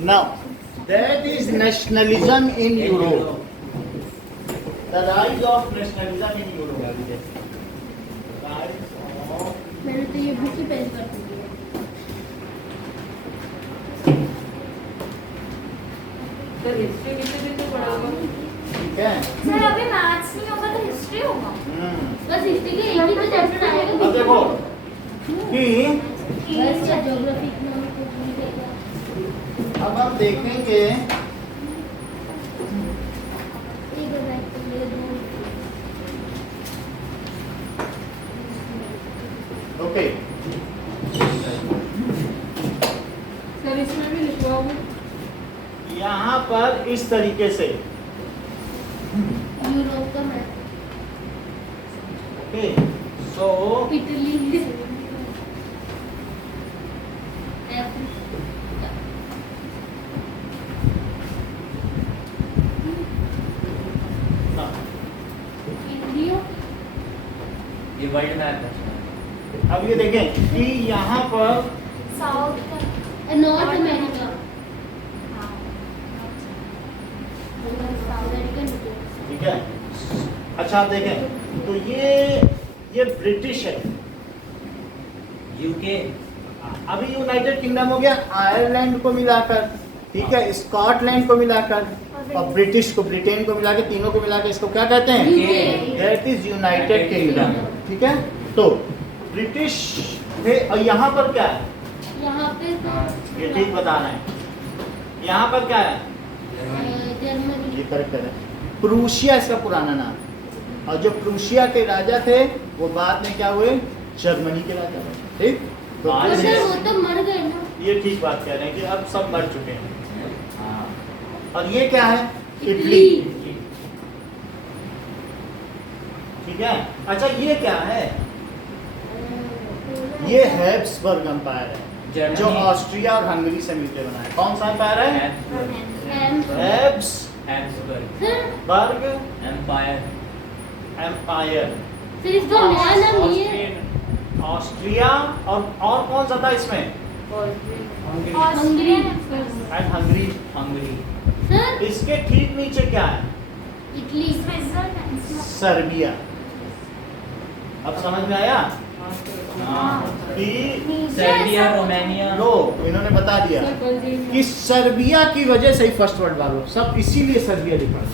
Now, that is nationalism in Europe. The rise of nationalism in Europe. Rise of मैंने तो ये book ही page कर दी है। Sir history कितने दिन से पढ़ा होगा? ठीक है। सर अभी मैथ्स नहीं होगा तो हिस्ट्री होगा। बस हिस्ट्री के एक ही तो चैप्टर आएगा। अब देखो कि बस या ज्योग्राफी इकोनॉमिक कुछ नहीं देगा। अब हम देखेंगे एक बैग तो ले दो। ओके सर इसमें भी लिखवाओगे? यहाँ पर इस तरीके से यूरोप का map, okay so Italy, India, ये वर्ल्ड मैप है। अब ये देखें कि यहाँ पर साउथ का नॉर्थ अमेरिका, हाँ अमेरिकन, ठीक है। अच्छा आप देखें तो ये ब्रिटिश है। यूके अभी यूनाइटेड किंगडम हो गया आयरलैंड को मिलाकर, ठीक है, स्कॉटलैंड को मिलाकर और ब्रिटिश को, ब्रिटेन को मिलाकर, तीनों को मिलाकर इसको क्या कहते हैं? That is United kingdom. ठीक है, तो ब्रिटिश थे और यहाँ पर क्या है? यहाँ पे ये ठीक बता रहे हैं। यहाँ पर क्या है? जर्मनी, ये करेक्ट है। प्रूशिया इसका पुराना नाम, और जो प्रूशिया के राजा थे वो बाद में क्या हुए? जर्मनी के राजा बने। ठीक, तो हाँ, सर वो तो मर गए ना। ये ठीक बात कह रहे हैं कि अब सब मर चुके हैं। हाँ, और ये क्या है? इटली। ठीक है। अच्छा ये क्या है? ये हैब्सबर्ग एम्पायर है जर्मनी। जो ऑस्ट्रिया और हंगरी से मिलकर बना है। कौन सा एम्पायर है? Habsburg Habsburg empire. एम्पायर। फिर इसका नया नाम ये है, ऑस्ट्रिया और कौन सा था इसमें? Hungary. And Hungary. Hungary. Sir इसके ठीक नीचे क्या है? Italy, Switzerland. सर्बिया। अब समझ में आया हाँ। कि सर्बिया, रोमानिया। लो इन्होंने बता दिया कि सर्बिया की वजह से ही फर्स्ट वर्ल्ड वॉर हो, सब इसीलिए सर्बिया लिखा है।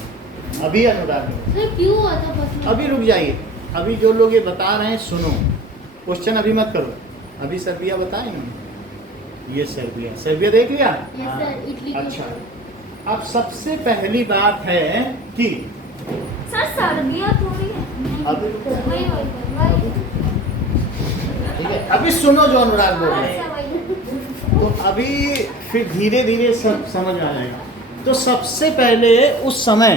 अभी अनुराग ने, सर क्यों हुआ था फर्स्ट? अभी रुक जाइए, अभी जो लोग ये बता रहे हैं सुनो, क्वेश्चन अभी मत करो, अभी सर्बिया बताए इन्होंने। ये सर्बिया, सर्बिया देख लिया। यस सर, इटली की। अच्छा, अब सबसे पहली बात है कि सर सर्बिया थोड़ी है। अभी वही ठीक है, अभी सुनो जो अनुराग बोल रहे हैं, हाँ, वही। तो अभी फिर धीरे धीरे सब समझ आ जाएगा। तो सबसे पहले उस समय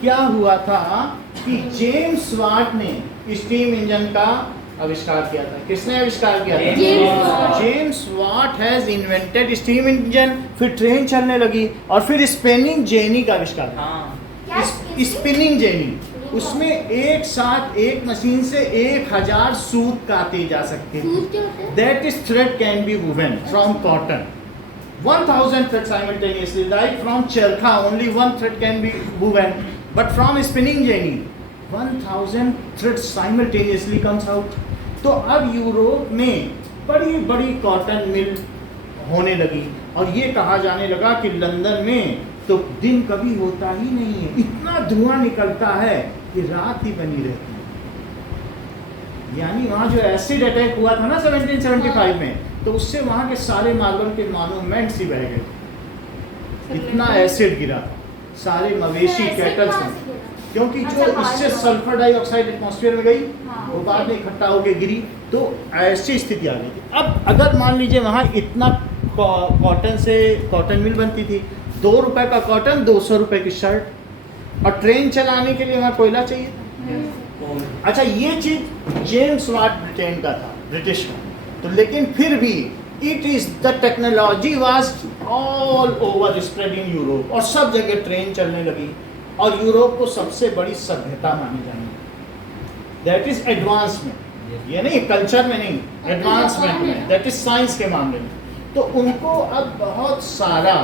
क्या हुआ था कि जेम्स वाट ने स्टीम इंजन का आविष्कार किया था। किसने आविष्कार किया था? James Watt. James Watt has invented steam engine. फिर ट्रेन चलने लगी और फिर स्पिनिंग जेनी का आविष्कार। हाँ। स्पिनिंग जेनी, उसमें एक साथ एक मशीन से 1000 सूत काटे जा सकते हैं। सूट क्या होता है? That is thread can be woven from cotton. 1000 threads simultaneously, like from चरखा only one thread can be woven, but from spinning jenny 1000 threads simultaneously comes out. तो अब यूरोप में बड़ी बड़ी कॉटन मिल होने लगी और ये कहा जाने लगा कि लंदन में तो दिन कभी होता ही नहीं है, इतना धुआं निकलता है कि रात ही बनी रहती है। यानी वहाँ जो एसिड अटैक हुआ था ना 1775 में, तो उससे वहाँ के सारे मार्बल के मॉन्यूमेंट्स ही बह गए। इतना एसिड गिरा, सारे मवेशी कैटल्स में, क्योंकि जो इससे सल्फर डाइऑक्साइड एटमॉस्फेयर में गई वो बाद में इकट्ठा होकर गिरी, तो ऐसी स्थिति आ गई थी। अब अगर मान लीजिए वहाँ इतना कॉटन से कॉटन मिल बनती थी, 2 रुपए का कॉटन 200 रुपए की शर्ट, और ट्रेन चलाने के लिए वहाँ कोयला चाहिए था। अच्छा ये चीज जेम्स वाट ब्रिटेन का था, ब्रिटिश का, तो लेकिन फिर भी it is the technology was all over spread in Europe, और सब जगह ट्रेन चलने लगी और यूरोप को सबसे बड़ी सभ्यता मानी जाने लगी। दैट इज एडवांसमेंट, ये नहीं कल्चर में नहीं, एडवांसमेंट में, दैट इज साइंस के मामले में। तो उनको अब बहुत सारा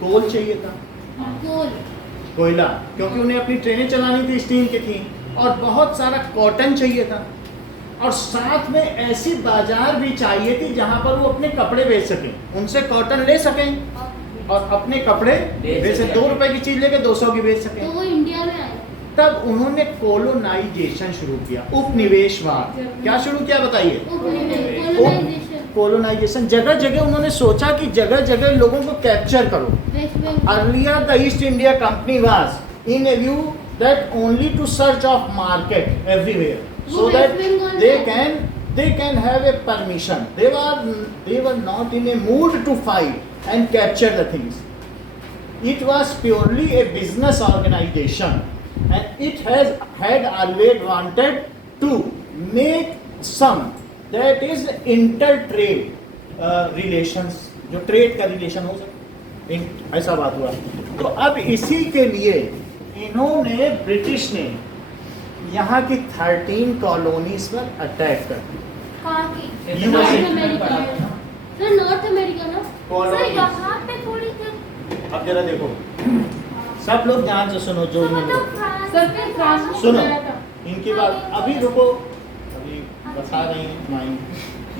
कोल चाहिए था, गोल कोयला, क्योंकि उन्हें अपनी ट्रेनें चलानी थी, स्टीम की थी, और बहुत सारा कॉटन चाहिए था, और साथ में ऐसी बाजार भी चाहिए थी जहां पर वो अपने कपड़े बेच सकें, उनसे कॉटन ले सकें और अपने कपड़े जैसे 2 रुपए की चीज लेके 200 की बेच तो सकें। वो इंडिया में आए। तब उन्होंने कोलोनाइजेशन शुरू किया, उपनिवेशवाद। क्या शुरू किया बताइए? Colonisation colonisation. जगह जगह उन्होंने सोचा कि जगह जगह लोगों को कैप्चर करो। West Bengal Earlier, the East India Company was in a view that only to search of market everywhere, so that they can have a permission. They were not in a mood to fight and capture the things. It was purely a business organization, and it had always wanted to make some, that is inter-trade relations, जो trade का relation हो सके, ऐसा बात हुआ। तो अब इसी के लिए इन्होंने, ब्रिटिश ने यहाँ की 13 कॉलोनीज पर अटैक कर दिया। कहाँ की? USA। North America sir, north America ना। सर यहाँ पे थोड़ी देर अब जरा देखो, सब लोग ध्यान से सुनो, जो तो नहीं मतलब लोग। फ्रांस सर में फिर फ्रांस में सुनो, गया था। इनकी बात अभी रुको, अभी बता रही हैं माही,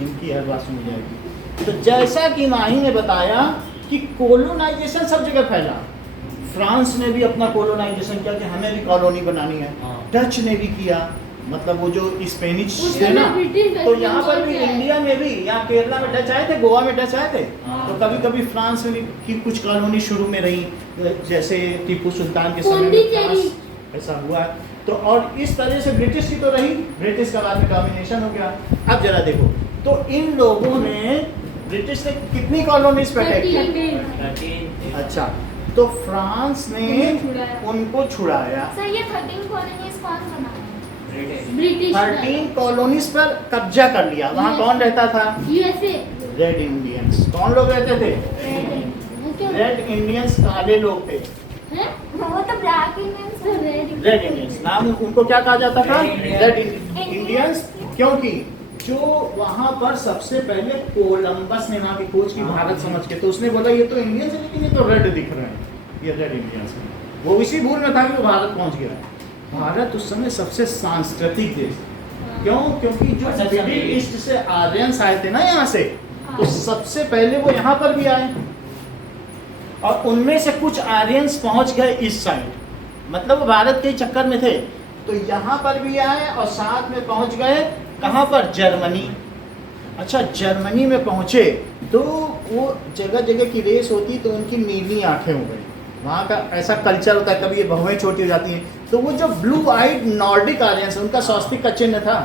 इनकी हर बात सुनी जाएगी। तो जैसा कि माही ने बताया कि कोलोनाइजेशन सब जगह फैला, फ्रांस ने भी अपना कोलोनाइजेशन किया कि हमें भी कॉलोनी बनानी है, हाँ। डच ने भी किया, मतलब वो जो स्पेनिश उस थे ना, समय ब्रिटिश तो यहाँ पर भी वेस्ट बंगाल इंडिया में भी, यहाँ केरला में डच आए थे, गोवा में डच आए थे, हाँ। तो कभी कभी फ्रांस में भी की कुछ कॉलोनी शुरू में रही, जैसे टीपू सुल्तान के समय में पोंडिचेरी। फ्रांस ऐसा हुआ। तो और इस तरह से ब्रिटिश की तो रही, ब्रिटिश का बाद में डोमिनेशन हो गया। अब जरा देखो, तो इन लोगों ने, ब्रिटिश ने कितनी कॉलोनीज पे अटैक किया? 13 अच्छा, तो फ्रांस ने उन्हें छुड़ाया। उनको छुड़ाया, सर ये 13 कॉलोनीज कौन बनाया? ब्रिटिश 13 कॉलोनीज पर कब्जा कर लिया। वहाँ कौन रहता था? यूएसए। Red Indians. कौन लोग रहते थे? वो क्या रेड इंडियंस काले लोग थे। है? वो तो black Indians sir red red Indians नाम उनको क्या कहा जाता था? Red red Indians. क्योंकि जो वहां पर सबसे पहले कोलंबस ने वहां की खोज की भारत समझ के, तो उसने बोला ये तो इंडियंस है लेकिन ये तो रेड दिख रहे हैं, ये रेड इंडियंस है। वो इसी भूल में था कि वो भारत पहुंच गया। भारत उस समय सबसे सांस्कृतिक देश, क्यों? क्योंकि जो अच्छा, मिडिल ईस्ट से आर्यंस आए थे ना यहाँ से, तो सबसे पहले वो यहाँ पर भी आए, और उनमें से कुछ आर्यंस पहुंच गए इस साइड, मतलब वो भारत के चक्कर में थे, तो यहाँ पर भी आए और साथ में पहुंच गए कहाँ पर? जर्मनी। अच्छा, जर्मनी में पहुंचे तो वो जगह जगह की रेस होती, तो उनकी नीली आंखें हो गई। वहाँ का ऐसा कल्चर होता है, कभी ये बहुएं छोटी हो जाती हैं, तो वो जो ब्लू आइड नॉर्डिक आर्यंस, उनका स्वास्तिक का चिन्ह था,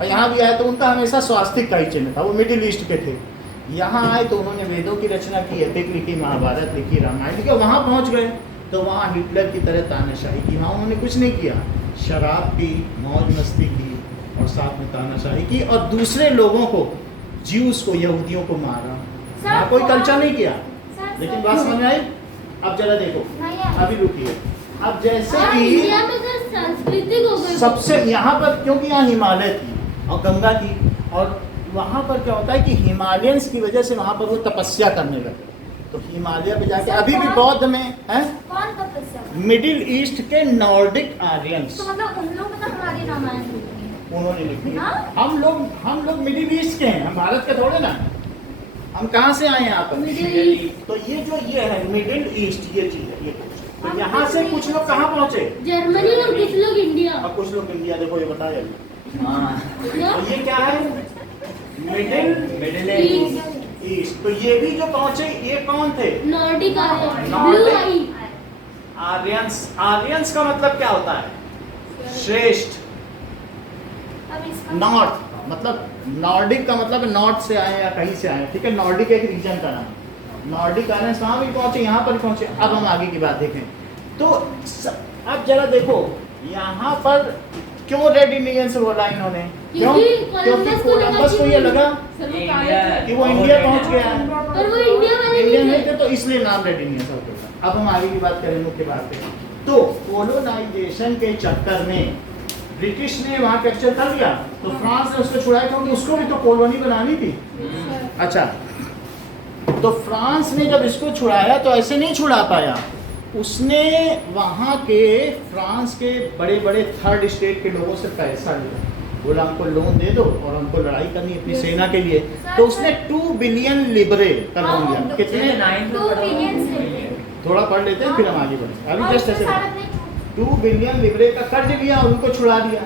और यहाँ भी आए तो उनका हमेशा स्वास्तिक का ही चिन्ह था, वो मिडिल ईस्ट के थे। यहाँ आए तो उन्होंने वेदों की रचना की, एपिक लिखी, महाभारत लिखी, रामायण लिखी, वहाँ पहुँच गए तो वहाँ हिटलर की तरह तानाशाही की। वहाँ उन्होंने कुछ नहीं किया, शराब पी, मौज मस्ती की, और साथ में तानाशाही की, और दूसरे लोगों को, ज्यूस को, यहूदियों को मारा। वहाँ कोई कल्चर नहीं किया। लेकिन बात समझ में आई? अब जरा देखो, अभी रुकिए। अब जैसे हाँ, कि इंडिया में सर सांस्कृतिक हो गई। सबसे यहाँ पर, क्योंकि यहाँ हिमालय थी और गंगा थी, और वहाँ पर क्या होता है कि हिमालयंस की वजह से वहाँ पर वो तपस्या करने लगे, तो हिमालय पे जाके अभी भी बौद्ध में है, कौन तपस्या? मिडिल ईस्ट के नॉर्डिक आर्यंस, तो मतलब उन लोग ने हमारी रामायण लिखी है। उन्होंने लिखी है। हाँ? हम लोग मिडिल ईस्ट के हैं, हम भारत के थोड़े ना। हम कहाँ से आए यहाँ पर? Middle east. तो ये जो ये है मिडिल ईस्ट, ये चीज है, ये तो यहाँ से कुछ लोग कहाँ पहुँचे, जर्मनी और कुछ लोग इंडिया। और कुछ लोग इंडिया। देखो ये बताया अभी। हाँ क्या? तो ये क्या है? Middle East. ईस्ट। तो ये भी जो पहुँचे, ये कौन थे? Nordic Aryan, Nordic. Blue eye. Aryans. Aryans का मतलब क्या होता है? श्रेष्ठ। अब इसका नॉर्थ, मतलब नॉर्डिक का मतलब नॉर्थ से आए या कहीं से आए, ठीक है? नॉर्डिक एक रीजन का नाम। नॉर्डिक आर्यंस वहाँ भी पहुँचे, यहाँ पर पहुँचे। अब हम आगे की बात देखें तो अब जरा देखो यहाँ पर क्यों रेड इंडियंस बोला इन्होंने? क्यों? क्योंकि कोलंबस को ये लगा सर वो ये काले इंडिया थे। है। कि वो इंडिया पहुँच गया है, पर वो इंडिया वाले इंडियन नहीं नहीं थे, थे। तो इसलिए नाम रेड इंडियंस हो गया। अब हम आगे की बात करें, मुख्य बात पे। तो कोलोनाइजेशन के चक्कर में ब्रिटिश ने वहाँ कैप्चर कर लिया, तो फ्रांस ने उसको छुड़ाया, क्योंकि उसको भी तो कॉलोनी बनानी थी। अच्छा, तो फ्रांस ने जब इसको छुड़ाया तो ऐसे नहीं छुड़ा पाया, उसने वहाँ के फ्रांस के बड़े बड़े थर्ड स्टेट के लोगों से पैसा लिया, बोला हमको लोन दे दो और हमको लड़ाई करनी अपनी सेना के लिए। तो उसने 2 बिलियन लिब्रे कर लोन लिया। कितने? 2 बिलियन से थोड़ा पढ़ लेते हैं फिर हम आगे बढ़ते हैं। और अभी जस्ट उसने ऐसे सारा अपने 2 बिलियन लिब्रे का कर्ज लिया और उनको छुड़ा दिया।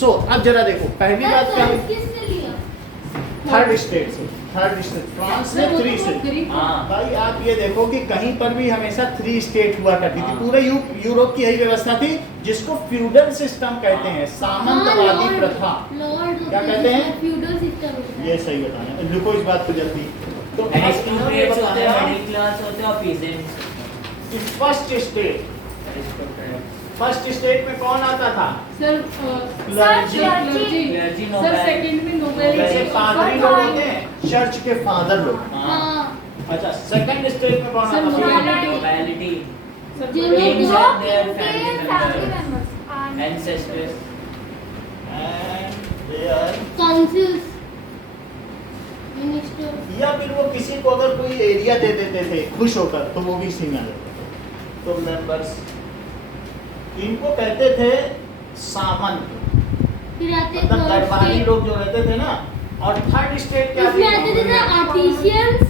सो अब जरा देखो, पहली बात क्या है, किसने लिया? थर्ड स्टेट से, थर्ड स्टेट फ्रांस ने 3 से। हाँ भाई आप ये देखो कि कहीं पर भी हमेशा 3 स्टेट हुआ करती थी, पूरे यूरोप की यही व्यवस्था थी जिसको फ्यूडल सिस्टम कहते हैं, सामंतवादी प्रथा। लॉर्ड क्या कहते हैं? Feudal system. ये सही बताना, रुको इस बात को जल्दी। तो एरिस्टोक्रेट्स होते हैं, मिडिल क्लास होते हैं और पीजेंट्स। फर्स्ट स्टेट में कौन आता था? Sir clergy. Clergy sir Nobel. Second में जैसे नोबेल। पादरी लोग होते हैं, चर्च के फादर लोग। हाँ, अच्छा, सेकंड स्टेट में कौन सर आता था? नोबेलिटी। नोबेलिटी। सर जो Kings लोग and their family family members. Members Ancestors. And their councils, minister. या फिर वो किसी को अगर कोई एरिया दे देते थे खुश होकर तो वो भी इसी में आ जाते थे। तो मेंबर्स, इनको कहते थे सामंत, फिर आते मतलब थर्ड दरबारी स्टेट। लोग जो रहते थे ना। और थर्ड स्टेट क्या इसमें आते थे ना artisans,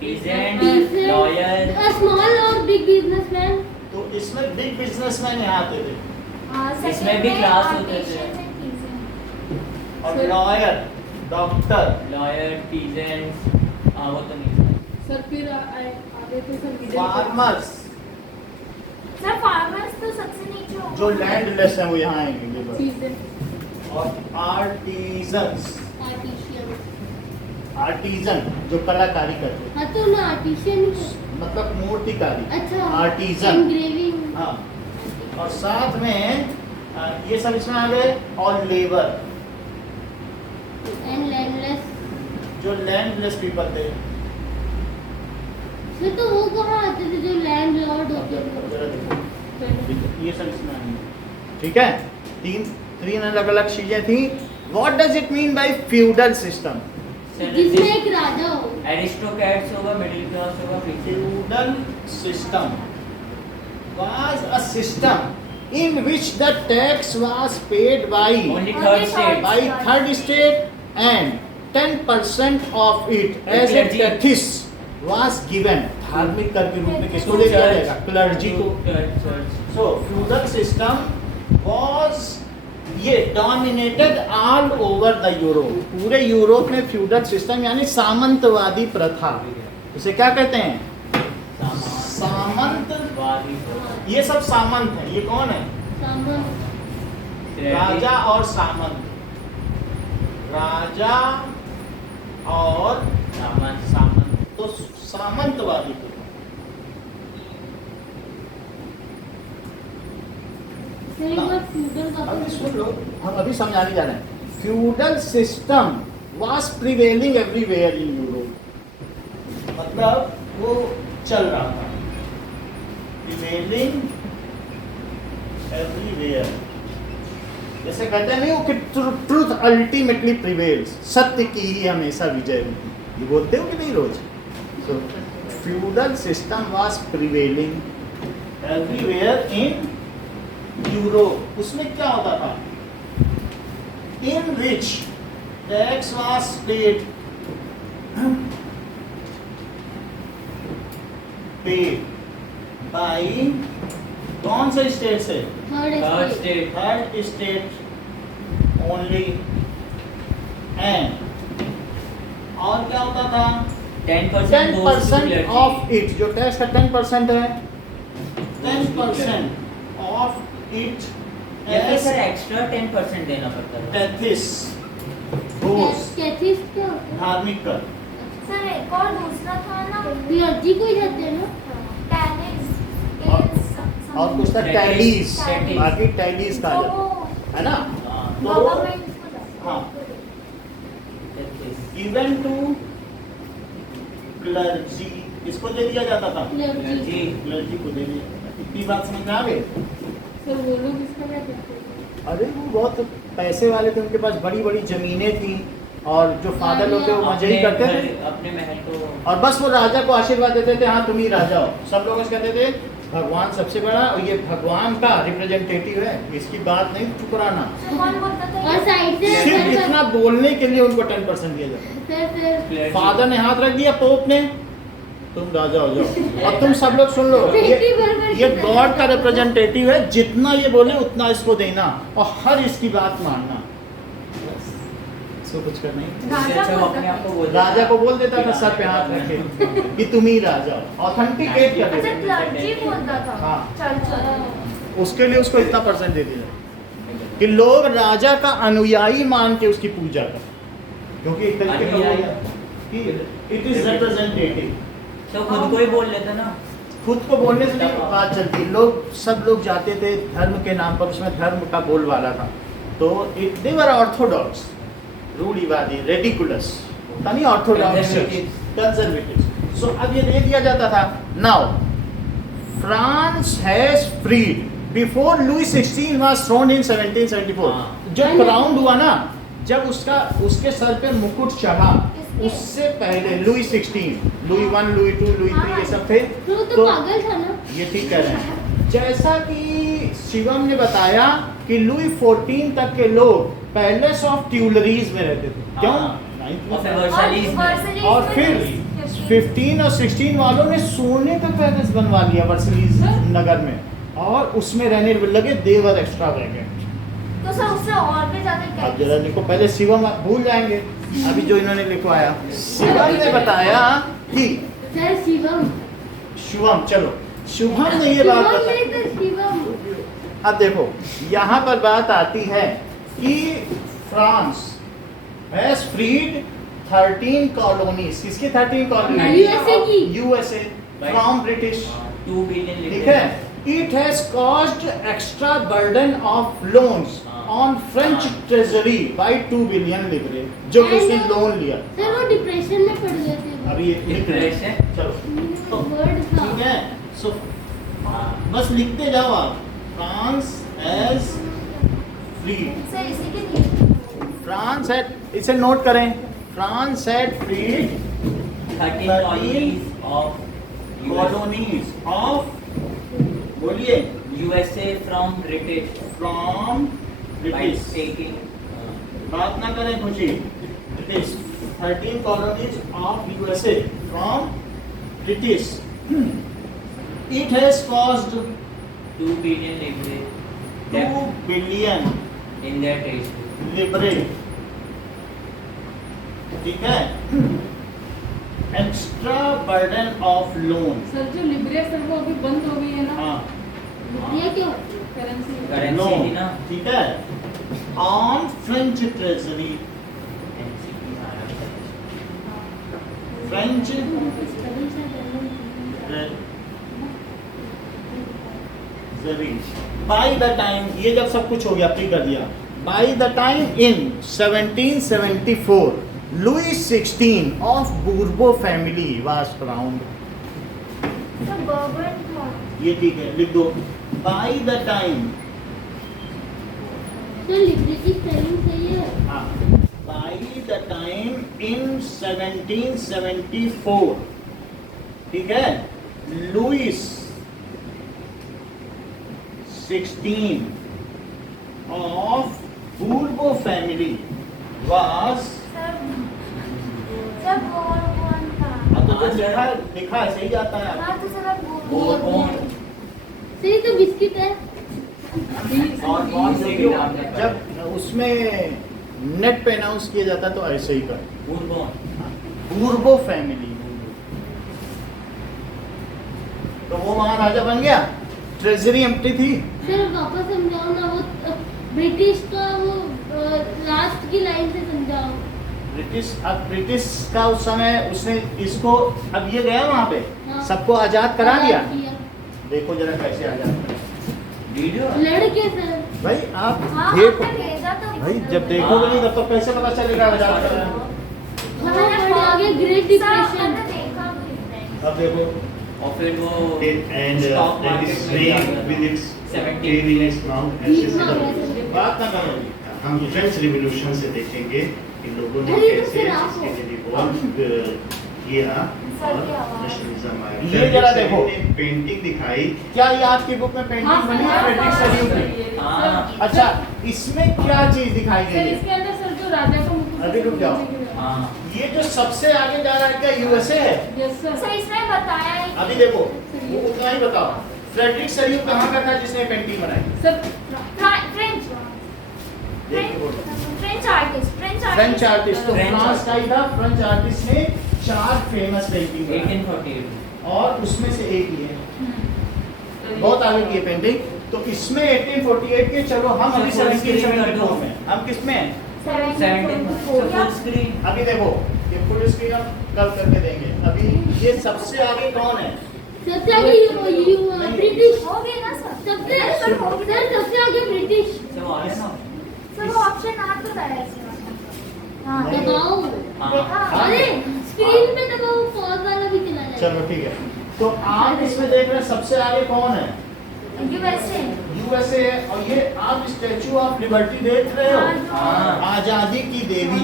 Peasant, Peasant, lawyer. Small और बिग बिजनेसमैन। तो इसमें बिग बिजनेसमैन यहाँ आते थे, इसमें भी क्लास होते थे। और sir- lawyer, doctor, Lawyer, peasants. हाँ वो तो नहीं था। सर फिर आगे थे sir middle. Farmers, sir farmers तो सबसे नीचे होगा। जो लैंडलेस हैं वो यहाँ आएंगे बस। सीजन। और आर्टिजन्स, आर्टिशियन। आर्टिजन जो कलाकारी करते हैं, हाँ तो ना आर्टिशियन ही है। मतलब मूर्तिकारी। अच्छा, आर्टिजन। एंग्रेविंग। हाँ, और साथ में ये सब इसमें आ गए। और लेबर, एंड लैंडलेस। जो लैंडलेस पीपल थे। सर तो वो कहाँ आते थे जो लैंड लॉर्ड होते थे? जरा देखो, ये सब इसमें आएंगे। ठीक है, तीन अलग अलग चीजें थी। What does it mean by feudal system? जिसमें एक राजा हो। एरिस्टोक्रेट्स होगा, मिडिल क्लास होगा, peasant। Feudal system was a system in which the tax was paid by Only third state. third state and 10% of it as a Clergy. taxes was given। धार्मिक कर के रूप में किसको दे दिया जाएगा? क्लर्जी को। Church. So feudal system was ये dominated all over the Europe, पूरे यूरोप में फ्यूडल सिस्टम यानी सामंतवादी प्रथा, इसे क्या कहते हैं? सामंतवादी। ये सब सामंत है। ये कौन है? सामंत। राजा और सामंत, राजा और सामंत। तो सामंतवादी प्रथा। सर एक बार फ्यूडल का अभी सुन लो, हम अभी समझाने जा रहे हैं। Feudal system was prevailing everywhere in Europe, मतलब वो चल रहा था, प्रिवेलिंग एवरीवेयर। जैसे कहते हैं नहीं वो कि ट्रूथ अल्टीमेटली प्रिवेल्स, सत्य की ही हमेशा विजय होती। ये बोलते हो कि नहीं रोज? So feudal system was prevailing everywhere in Europe. उसमें क्या होता था? In which tax was paid by कौन से स्टेट से? Third state. Third state only. And और क्या होता था? 10% goes to 10% clergy. Of it, जो टैक्स का 10% है, 10% ऑफ इट या फिर सर एक्स्ट्रा 10% देना पड़ता है। टैक्स गोस, कैथिस क्या होता है? धार्मिक कर। सर एक और दूसरा था ना क्लर्जी को ही कहते हैं ना? और कुछ था टैलीज, Tallies. बाकी टैलीज का है ना? हाँ, तो हाँ, इवन टू क्लर्जी किसको दे दिया जाता था? क्लर्जी। क्लर्जी को दे दिया जाता था। इतनी बात समझ में आ गई? सर वो लोग इसका क्या कहते हैं? अरे वो बहुत पैसे वाले थे, उनके पास बड़ी बड़ी जमीनें थी और जो फादर लोग थे वो मजे ही करते थे अपने महल को। और बस वो राजा को आशीर्वाद देते थे, हाँ तुम ही राजा हो। सब लोग ऐसे कहते थे भगवान सबसे बड़ा और ये भगवान का रिप्रेजेंटेटिव है, इसकी बात नहीं ठुकराना। तो कौन बोलता था और ये? साइड से सिर्फ इतना बोलने के लिए उनको 10% दिया जाता है। फिर फादर ने हाथ रख दिया, पोप ने, तुम राजा हो जाओ। और तुम सब लोग सुन लो, ये गॉड का रिप्रेजेंटेटिव है, जितना ये बोले उतना इसको देना और हर इसकी बात मानना, इसको कुछ करना ही। राजा अच्छा, वो बोलता अपने आप को था। बोल राजा को बोल देता था सर पे हाथ रखे कि तुम ही राजा हो, ऑथेंटिकेट कर अच्छा देता क्लर्जी बोलता था। हाँ। चल उसके लिए उसको इतना परसेंट दे दिया कि लोग राजा का अनुयायी मान के उसकी पूजा कर, क्योंकि एक तरीके का अनुयायी? कि इट इज रिप्रेजेंटेटिव। तो खुद को ही बोल लेते ना। खुद को बोलने से नहीं बात चलती, लोग सब लोग जाते थे धर्म के नाम पर, उसमें धर्म का बोलबाला था। तो दे वर ऑर्थोडॉक्स, रूढ़िवादी, रेडिकुलस, होता नहीं ऑर्थोडॉक्स, कंजर्वेटिव। सो अब ये दे दिया जाता था। Now France has freed before Louis 16 was throne in 1774। हाँ। जब क्राउन हुआ ना, जब उसके सर पे मुकुट चढ़ा, उससे पहले लुई 16, लुई 1, लुई 2, लुई 3 ये सब थे। तो पागल था ना। ये ठीक कह रहे हैं। जैसा कि शिवम ने बताया कि लुई 14 तक के लोग पैलेस ऑफ ट्यूलरीज में रहते थे। क्यों? हाँ। Ninth और फिर में। वर्साइलीज में। वर्साइलीज और में फिर 15 और 16 वालों ने सोने का पैलेस बनवा लिया वर्साइलीज नगर में, और उसमें रहने लगे। देवर एक्स्ट्रावेगेंट। तो सर उससे और भी ज्यादा क्या? अब जरा देखो, पहले शिवम भूल जाएंगे, अभी जो इन्होंने लिखवाया। शिवम ने बताया कि सर शिवम। शिवम, चलो शुभम ने ये बात शिवम बताई। नहीं तो शिवम। अब देखो यहाँ पर बात आती है कि फ्रांस हैज फ्रीड 13 कॉलोनीज। किसकी 13 कॉलोनीज? USA की। USA from British. 2 बिलियन ठीक है। It has caused extra burden of loans on French treasury by 2 billion लिबरे, जो कि उसने लोन लिया। सर वो डिप्रेशन में पड़ गए थे। अभी ये लिख रहे हैं। चलो तो वर्ड था। ठीक है। सो बस लिखते जाओ आप, फ्रांस हैज फ्रीड। सर इसी के लिए फ्रांस हैड, इसे नोट करें, France had freed 13 colonies of colonies of, बोलिए, USA from British from by British. taking बात ना करें Khushi, British 13 colonies of USA from British. It has caused 2 billion livre 2 billion in their treasury. लिबरे। ठीक है। Extra burden of loan. Sir जो लिब्रे sir वो अभी बंद हो गई है ना हाँ, ये क्यों? करेंसी। Currency लोन, थी ना। ठीक है, on French treasury. French treasury by the time, ये जब सब कुछ हो गया, प्री कर दिया, by the time in 1774 Louis 16 of Bourbon family was crowned. Sir Bourbon था। ये ठीक है, लिख दो, बाय द टाइम। सर लिबरे की स्पेलिंग सही है। By the time in 1774, ठीक है, Louis 16 of Bourbo family was, sir Bourbon था। अब तो जो लिखा है सही आता है। हाँ तो सर Bourbon। सही तो बिस्किट है। और बहुत से भी नाम है। जब उसमें नेट पे अनाउंस किया जाता है तो ऐसे ही कर, Bourbon। बूर्बो फैमिली। तो वो महाराजा बन गया, ट्रेजरी एम्प्टी थी। सर वापस समझाओ ना, वो ब्रिटिश का वो लास्ट की लाइन से समझाओ। ब्रिटिश का उस समय उसने इसको, अब ये गया वहाँ पे, हाँ। सबको आजाद करा दिया। किया। देखो जरा कैसे आजाद करा। वीडियो। लड़के सर। भाई आप हाँ देखो, हमने भेजा तो। भाई जब देखोगे नहीं तब तो कैसे पता चलेगा आजाद करा है। हाँ पढ़ आगे ग्रेट डिप्रेशन। हमने देखा भी। अब देखो, और फिर वो and stock that market is में playing जाकर with its 17 in its mouth beach as में is हो गया सर। बात ना करो। हम फ्रेंच रिवॉल्यूशन से देखेंगे कि लोगों ने अरे, कैसे फिर आप इसके लिए बहुत किया सर, और क्या आवाज? नेशनलिज्म आया। ये जरा देखो पेंटिंग दिखाई। क्या ये आपकी बुक में पेंटिंग हाँ, बनी है फ्रेडरिक सरियू की? हाँ। अच्छा, इसमें क्या चीज दिखाई सर गई है? इसके अंदर सर जो राजा का मुकुट अभी रुक जाओ। हाँ। ये जो सबसे आगे जा रहा है क्या यूएसए है? यस सर सर इसमें बताया है अभी देखो, वो उतना ही बताओ। फ्रेडरिक सरियू कहाँ का था जिसने पेंटिंग बनाई? Sir French French artist French artist. तो French फ्रांस का ही था। फ्रेंच आर्टिस्ट ने 4 फेमस पेंटिंग बनाई 1848 और उसमें से एक ही है। बहुत आगे की है पेंटिंग। तो इसमें 1848 के, चलो हम अभी 1774 में, हम किस में हैं? 17 स्क्रीन। अभी देखो, ये फुल स्क्रीन हम कल करके देंगे। अभी ये सबसे आगे कौन है? सबसे आगे ब्रिटिश। हो गया ना सर सबसे सबसे आगे ब्रिटिश। सब आ रहे ना। सर वो ऑप्शन आ तो रहा है इसमें। हाँ नहीं। दबाओ। देखा अरे स्क्रीन पे दबाओ, पॉज वाला भी चला जाएगा। चलो ठीक है। तो आप इसमें देख रहे हैं सबसे आगे कौन है? यूएसए यूएसए है। और ये आप स्टैचू ऑफ लिबर्टी देख रहे हो, हाँ। आजादी की देवी।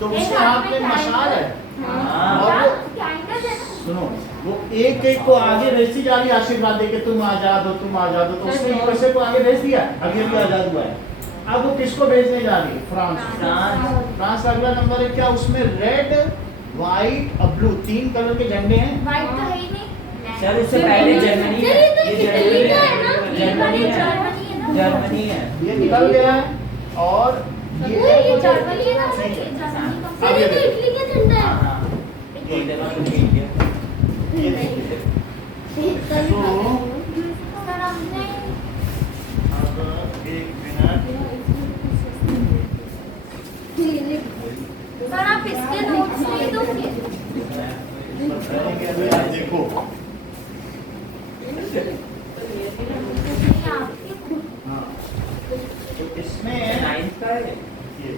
तो उसके हाथ में मशाल है। हाँ। और वो कैंडल है ना सुनो, वो एक एक को आगे भेजती जा रही है आशीर्वाद देके, तुम आजाद हो, तुम आजाद हो। तो उसने यूएसए को आगे भेज दिया, अभी अभी आजाद हुआ है। अब वो किसको भेजने जा रही है? फ्रांस को। फ्रांस। फ्रांस का अगला नंबर है क्या? उसमें रेड, व्हाइट और ब्लू 3 कलर के झंडे हैं। वाइट तो है ही नहीं सर उससे पहले जर्मनी सर, ये तो इटली का है ना? जर्मनी है। जर्मनी है ना जर्मनी है। ये निकल गया है। और ये जर्मनी है ना सर नहीं है। जर्मनी का सर ये तो इटली का झंडा है। हाँ। ये देखो तो इंडिया। ये देखिए। सर, तो सर हमने अब 1 मिनट। सर आप इसके नोट्स ले दोगे बताएंगे अभी, आप देखो। नहीं आपके हाँ, तो इसमें 9th का है ये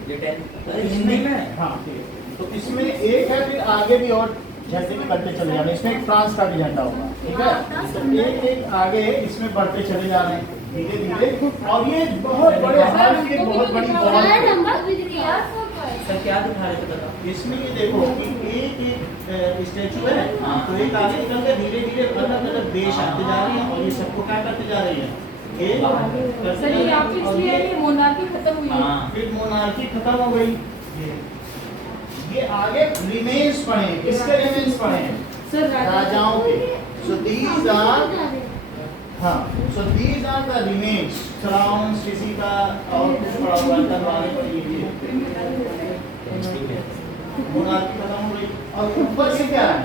ये 10th हिंदी में है। हाँ ठीक है। तो इसमें एक है, फिर आगे भी और झंडे भी बढ़ते चले जा रहे हैं। इसमें एक फ्रांस का भी झंडा होगा, ठीक है। तो एक एक आगे इसमें बढ़ते चले जा रहे हैं धीरे धीरे। और ये बहुत बड़े हाल की एक बहुत बड़ी सर बॉल है। नंबर भी दिया। यार फोटो है सर क्या दिखा रहे थे बताओ। इसमें ये देखो कि एक एक स्टेचू है। हाँ। तो एक आगे निकल के धीरे धीरे अलग अलग देश आते जा रहे हैं और ये सबको क्या करते जा रही है? ये करते सर जा ये रहे हैं। आपकी और इसलिए ये मोनार्की खत्म हुई है हाँ। फिर मोनार्की खत्म हो गई। ये आगे रिमेन्स पड़े हैं। किसके रिमेन्स पड़े हैं? सर राजाओं के। सो दीज आर, हाँ, so these are the remains. Crowns किसी का और कुछ पड़ा हुआ है, तलवारें पड़ी हुई है। मोनार्की खत्म हो गई। और ऊपर से क्या है?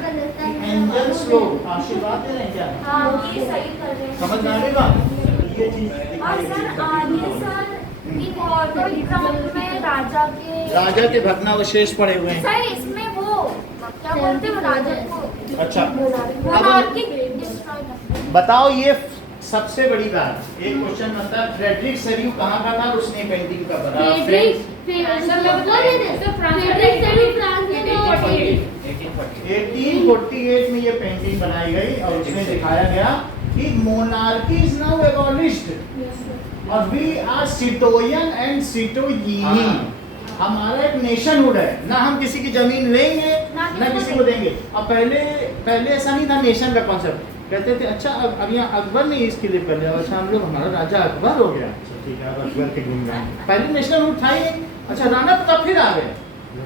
एंजल्स लोग आशीर्वाद दे रहे हैं क्या? हाँ ये सही कर रहे हैं समझ में आ रही बात? ये चीज और सर आगे सर इन ऑटो ग्राउंड में राजा के राजा के भग्नावशेष पड़े हुए हैं। सर इसमें वो क्या बोलते हैं राजा को अच्छा, मोनार्की डिस्ट्रॉय करते बताओ ये सबसे बड़ी बात। एक क्वेश्चन बनता है, फ्रेडरिक सरियू कहाँ का था और उसने पेंटिंग का बना? फ्रेडरिक फ्रांस में तो 1848 में ये पेंटिंग बनाई गई और उसमें दिखाया गया कि मोनार्की इज नाउ एबॉलिश्ड और वी आर सिटोयन एंड सिटोयिनी। हमारा एक नेशनहुड है ना, हम किसी की जमीन लेंगे ना किसी को देंगे। और पहले ऐसा नहीं था नेशन का कॉन्सेप्ट। कहते थे अच्छा अब यहाँ अकबर ने इसके लिए कर लिया, अच्छा हम लोग हमारा राजा अकबर हो गया, अच्छा ठीक है अब अकबर के गुण गाएंगे। पहले नेशनहुड था ही नहीं। अच्छा राणा प्रताप फिर आ गए,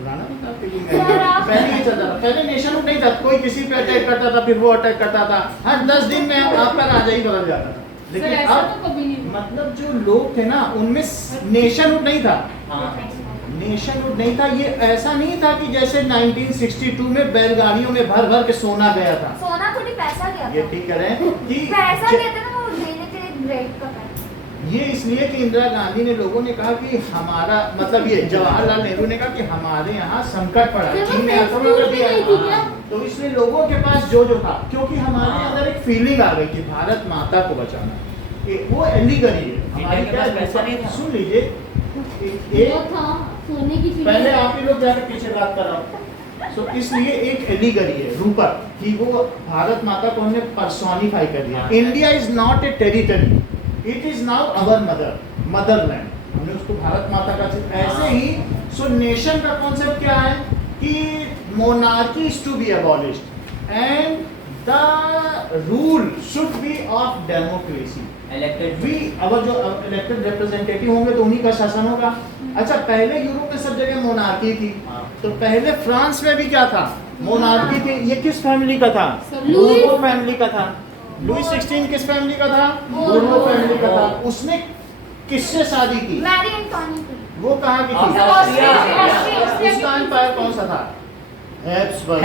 राणा प्रताप के गुण गाएंगे। पहले ये चलता था, पहले नेशनहुड नहीं था, कोई किसी पे अटैक करता था फिर वो अटैक करता था, हर 10 दिन में आपका राजा ही बदल जाता था। सर लेकिन ऐसा अब तो कभी नहीं हुआ। मतलब जो लोग थे ना उनमें नेशनहुड नहीं था। हाँ। नेशनहुड नहीं था। ये ऐसा नहीं था कि जैसे 1962 में बैलगाड़ियों में भर भर के सोना गया था। सोना थोड़ी पैसा गया ये था ठीक कह रहे हैं कि पैसा कहते ना वो लेने के लिए ब्रेड का पैसा ये इसलिए कि इंदिरा गांधी ने, लोगों ने कहा कि हमारा मतलब ये जवाहरलाल नेहरू ने कहा कि हमारे यहाँ संकट पड़ा, चीन ने आक्रमण कर दिया। तो इसलिए लोगों के पास जो था, क्योंकि हमारे अंदर एक फीलिंग आ गई कि भारत माता को बचाना, वो एलिगरी है हमारी। इंडिया के पास पैसा नहीं था। सुन लीजिए, वो था सोने की पहले आप ही लोग जाकर पीछे बात कर रहा हूँ। तो इसलिए एक एलिगरी है, रूपक, कि वो भारत माता को हमने पर्सोनिफाई कर दिया। India is not a territory, it is now our Motherland. हमने उसको भारत माता का ऐसे ही सो नेशन का कॉन्सेप्ट क्या है कि monarchy is to be abolished and the rule should be of democracy. Elected we अगर जो इलेक्टेड रिप्रेजेंटेटिव होंगे तो उन्हीं का शासन होगा। अच्छा, पहले यूरोप में सब जगह मोनार्की थी, तो पहले फ्रांस में भी क्या था, मोनार्की थी। ये किस फैमिली का था, बूर्बो फैमिली का था। लुई 16 किस फैमिली का था, बूर्बो फैमिली का था। उसने किससे शादी की, मैरी एंटोनी वो कहाँ की थी, उसका एम्पायर कौन सा था, हैब्सबर्ग।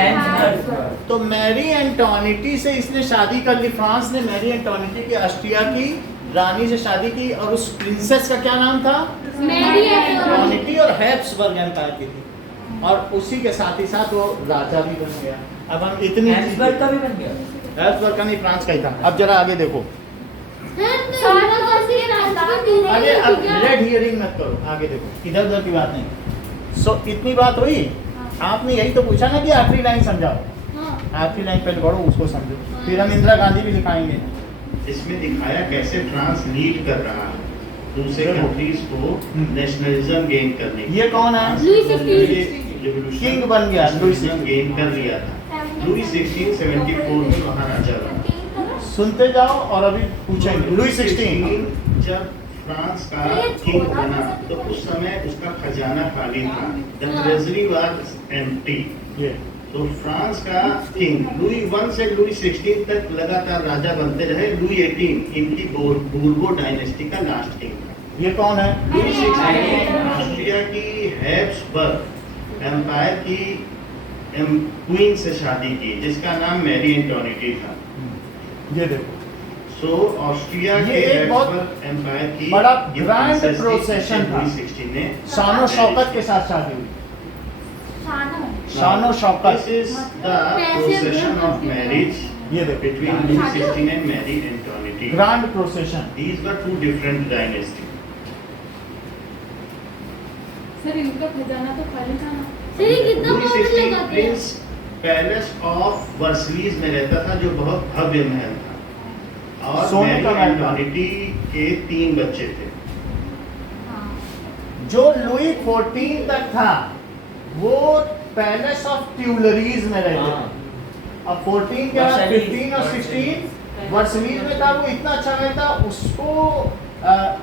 तो मैरी एंटोनिटी से इसने शादी कर ली। फ्रांस ने मैरी एंटोनिटी की ऑस्ट्रिया की रानी से शादी की और उस प्रिंसेस का क्या नाम था, मैरी एंटोनिटी, और हैब्सबर्ग एम्पायर की थी। और उसी के साथ ही साथ वो राजा भी बन गया। अब हम इतनी हैब्सबर्ग का भी बन गया। हैब्सबर्ग का नहीं, फ्रांस का ही था। अब जरा आगे देखो, अरे अब रेड हियरिंग मत करो, आगे देखो, इधर उधर की बात नहीं। सो इतनी बात हुई, आपने यही तो पूछा ना कि आखिरी लाइन समझाओ। आखिरी लाइन पहले पढ़ो, उसको समझो, फिर हम इंदिरा गांधी भी दिखाएंगे। इसमें दिखाया कैसे फ्रांस लीड कर रहा है दूसरे कंट्रीज को नेशनलिज्म गेन करने की। ये कौन है, लुई 16 किंग बन गया, लुई 16 गेन कर लिया था। लुई 1674 में वहाँ राजा बना। सुनते जाओ और अभी पूछेंगे। लुई 16 जब फ्रांस का किंग बना तो उस समय उसका खजाना खाली था, द ट्रेजरी वाज एम्प्टी। ये तो फ्रांस का किंग लुई 1 से लुई 16 तक लगातार राजा बनते रहे। लुई 18 इनकी बूर्बो डायनेस्टी का लास्ट किंग था। ये कौन है, लुई 16 ऑस्ट्रिया की हैब्सबर्ग एम्पायर की क्वीन से शादी की जिसका नाम मैरी एंटोनिटी था। ये देखो, सो ऑस्ट्रिया ये के एक बहुत हैब्सबर्ग एम्पायर की बड़ा ये grand princess थी, procession था। लुई 16 ने शानो शौकत के साथ शादी हुई। शानो Shaukat, This is the procession of marriage ये देखो, between Louis 16 and Mary Antoinette. Grand procession. These were two different dynasties. Sir इनका खजाना तो खाली था ना। सर ये कितना Louis पाउंड 16 लगाते हैं, प्रिंस पैलेस ऑफ वर्सलीज में रहता था जो बहुत भव्य महल था और सोने मैरी का महल था। एंटोनिटी के 3 बच्चे थे। जो लुई 14 तक था वो पैलेस ऑफ ट्यूलरीज में रहते थे। अब 14 के बाद 15 और 16 वर्सलीज में था। वो इतना अच्छा महल था, उसको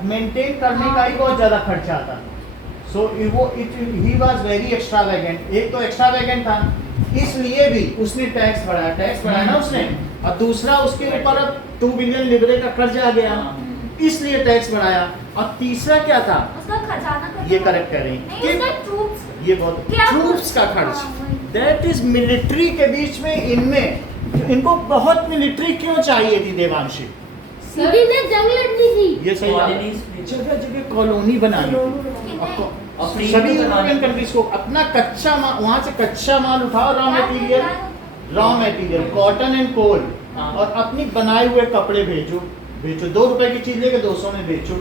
मेंटेन करने का ही बहुत ज्यादा खर्चा आता। सो वो ही वाज वेरी एक्स्ट्रावेगेंट। एक तो एक्स्ट्रावेगेंट था, इसलिए भी उसने टैक्स बढ़ाया ना उसने। और दूसरा उसके ऊपर अब 2 बिलियन लिब्रे का कर्जा आ गया, इसलिए टैक्स बढ़ाया। और तीसरा क्या था, उसका खजाना ये करेक्ट कर रही नहीं, उसका ट्रूप्स ये बहुत क्या? ट्रूप्स का खर्च, हाँ, वही। दैट इज मिलिट्री के बीच में इनको बहुत मिलिट्री क्यों चाहिए थी देवांशी? सर इन्हें जंग लड़नी थी। ये सही बात है। Colonies- जगह जगह कॉलोनी बनानी थी। और सभी free में यूरोपियन बनानी। कंट्रीज को अपना कच्चा माल, वहां से कच्चा माल उठाओ, raw material cotton and coal, हाँ। और अपनी बनाए हुए कपड़े बेचो 2 रुपए की चीज लेके 200 में बेचो।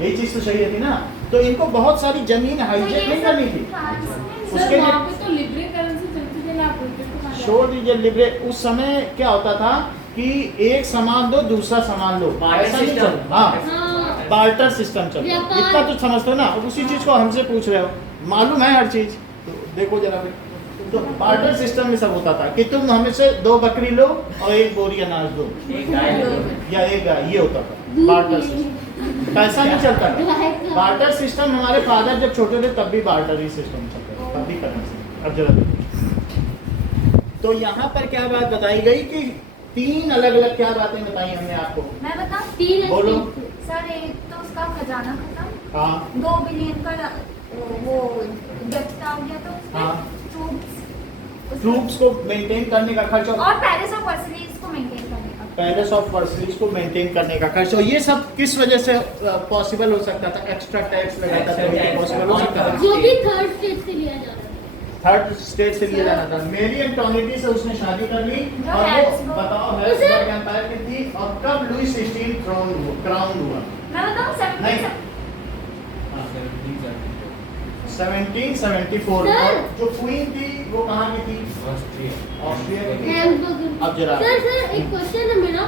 यही चीज तो चाहिए थी ना। तो इनको बहुत सारी जमीन हाईजेक नहीं करनी थी। सर उसके लिए- वहाँ पे तो लिबरे करेंसी चलती थी ना, आप रुपये तो कहाँ छोड़ दीजिए लिब्रे। उस समय क्या होता था कि एक सामान दो दूसरा सामान लो, Barter ऐसा नहीं system। चलता। हाँ, हाँ। बार्टर सिस्टम चलता। व्यापार। इतना तो समझते हो ना। अब उसी चीज को हमसे पूछ रहे हो, मालूम है हर चीज। तो देखो जरा फिर, तो बार्टर सिस्टम में सब होता था कि तुम हमें से 2 बकरी लो और 1 बोरी अनाज दो, एक गाय या 1 गाय, ये होता था दूध बार्टर भी। सिस्टम। पैसा नहीं चलता था। गाय का। बार्टर सिस्टम हमारे फादर जब छोटे थे तब भी बार्टर ही सिस्टम चलता था, तब भी करेंसी। अब जरा देखो, तो यहाँ पर क्या बात बताई गई कि 3 अलग अलग क्या बातें बताई हमने आपको। मैं बताऊं? 3 बोलो। सर एक तो उसका खजाना खत्म, हाँ 2 बिलियन का वो डेप्थ आ गया था हाँ। उसमें ट्रूप्स को मेंटेन करने का खर्च और पैलेस ऑफ वर्सलीज को मेंटेन करने का। पैलेस ऑफ वर्सलीज को मेंटेन करने का खर्च। और ये सब किस वजह से पॉसिबल हो सकता था? एक्स्ट्रा टैक्स लगाता था, ये पॉसिबल हो सकता था। जो भी थर्ड स्टेज से लिया जा रहा है। थर्ड स्टेज से लिया जाना था। मेरी एंटोनिटी से उसने शादी कर ली। जो और वो हैब्सबर्ग- बताओ हैब्सबर्ग एम्पायर की थी। और कब लुई 16 क्राउन हुआ? मैं बताऊं? नहीं। 17 1774 सर। और जो क्वीन थी वो कहाँ की थी? ऑस्ट्रिया की थी। हैम्बर्गर। अब जरा सर एक क्वेश्चन है मेरा।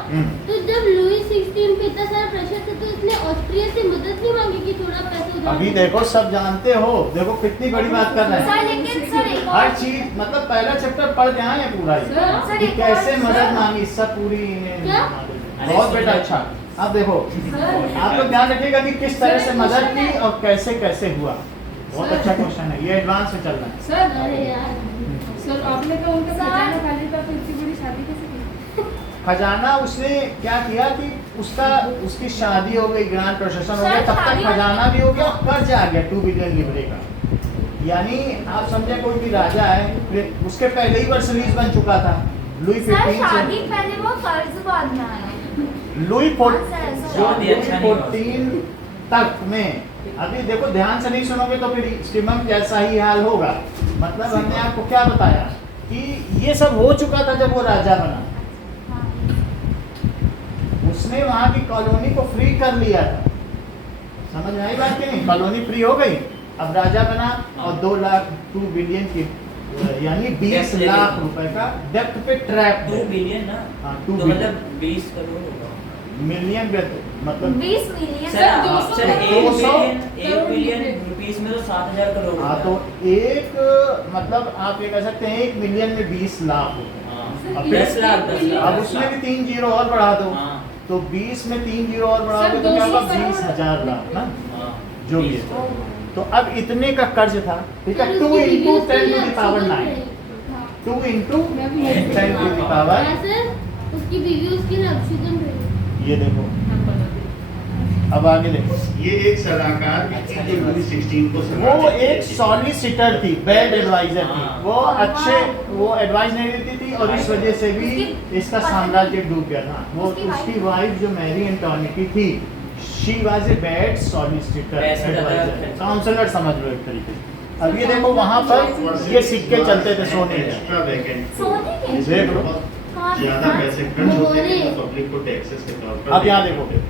तो जब लुई 16 पे इतना सारा प्रेशर था तो इसने ऑस्ट्रिया से मदद नहीं मांगी कि थोड़ा पैसा उधार अभी दो? देखो सब जानते हो, देखो कितनी बड़ी बात कर रहे सर हैं। लेकिन सर एक हर और चीज मतलब पहला चैप्टर पढ़ के आए हैं पूरा ही सर, सर, कि एक कैसे और- मदद सर। मांगी, सब पूरी क्या? बहुत बेटा अच्छा। अब देखो आप लोग ध्यान रखिएगा कि किस तरह से मदद की और कैसे कैसे हुआ। बहुत सर। अच्छा क्वेश्चन है, ये एडवांस में चल रहा है। सर अरे यार सर आपने कहा उनका सर। खजाना खाली था तो इतनी बड़ी शादी कैसे की? खजाना उसने क्या किया कि उसकी शादी हो गई, ग्रैंड प्रोसेशन हो गया, सर, तब तक शादी खजाना भी हो गया, कर्ज आ गया 2 बिलियन लिब्रे का। यानी आप समझे कोई भी राजा है, फिर उसके पहले ही वर्सलीज बन चुका था। लुई सर 15 शादी से पहले वो कर्ज बाद में आया। लुई हाँ, सर, ऐसा जो शादी लुई अच्छा नहीं हुआ। 14 तक में, अभी देखो ध्यान से नहीं सुनोगे तो फिर स्टीमम जैसा ही हाल होगा। मतलब हमने आपको क्या बताया कि ये सब हो चुका था जब वो राजा बना। हाँ। उसने वहां की कॉलोनी को फ्री कर लिया था। समझ में आई बात की नहीं? कॉलोनी फ्री हो गई, अब राजा बना और 2 बिलियन की यानी 20 Debt ले लाख ली। रुपए का डेप्ट पे ट्रैप 2 बिलियन ना, हाँ, तो 2 बिलियन। मतलब 20 करोड़ होगा। मिलियन मतलब 20 million sir, sir, 200 sir, crore 1 billion रुपए। रुपीस में तो 7,000 करोड़ हाँ होता तो है। एक मतलब आप ये कह सकते हैं 1 मिलियन में 20 लाख होता है। हाँ, अब 10 लाख, 10 लाख। अब उसमें भी 3 जीरो और बढ़ा दो, हाँ, तो 20 में 3 जीरो और बढ़ाओगे सर, तो क्या होगा? 200 करोड़। 20,000 लाख ना, हाँ, जो भी 20 है। तो अब इतने का कर्ज था, ठीक है, सर, 2 उसकी इंटू वीडियोस 10 के टू लिए द पावर अच्छी 9, बन 2 इंटू मैं भी यही 10 टू द पावर। हाँ सर उसकी वीडियो उसके लिए अच्छी बन रही ये देखो, अब आगे देखो, ये एक सलाहकार भी थी जो लुई 16 को सलाह वो देती एक थी। सॉलिसिटर थी, बैड एडवाइजर थी, हाँ। वो अच्छे वो एडवाइस नहीं देती थी और इस वजह से भी इसका साम्राज्य डूब गया था। वो उसकी वाइफ जो मैरी एंटोनिकी थी, she was a bad solicitor पैसे ज्यादा एडवाइजर, खर्च- काउंसलर समझ लो एक तरीके से। अब ये देखो वहां पर ये सिक्के चलते थे सोने के, एक्स्ट्रा वैकेंट सोने के? देख लो। कहाँ? ज्यादा कहाँ? पैसे खर्च होते थे मोहरे। तो पब्लिक को टैक्सेस के तौर पर अब यहाँ देने देखो। होते थे।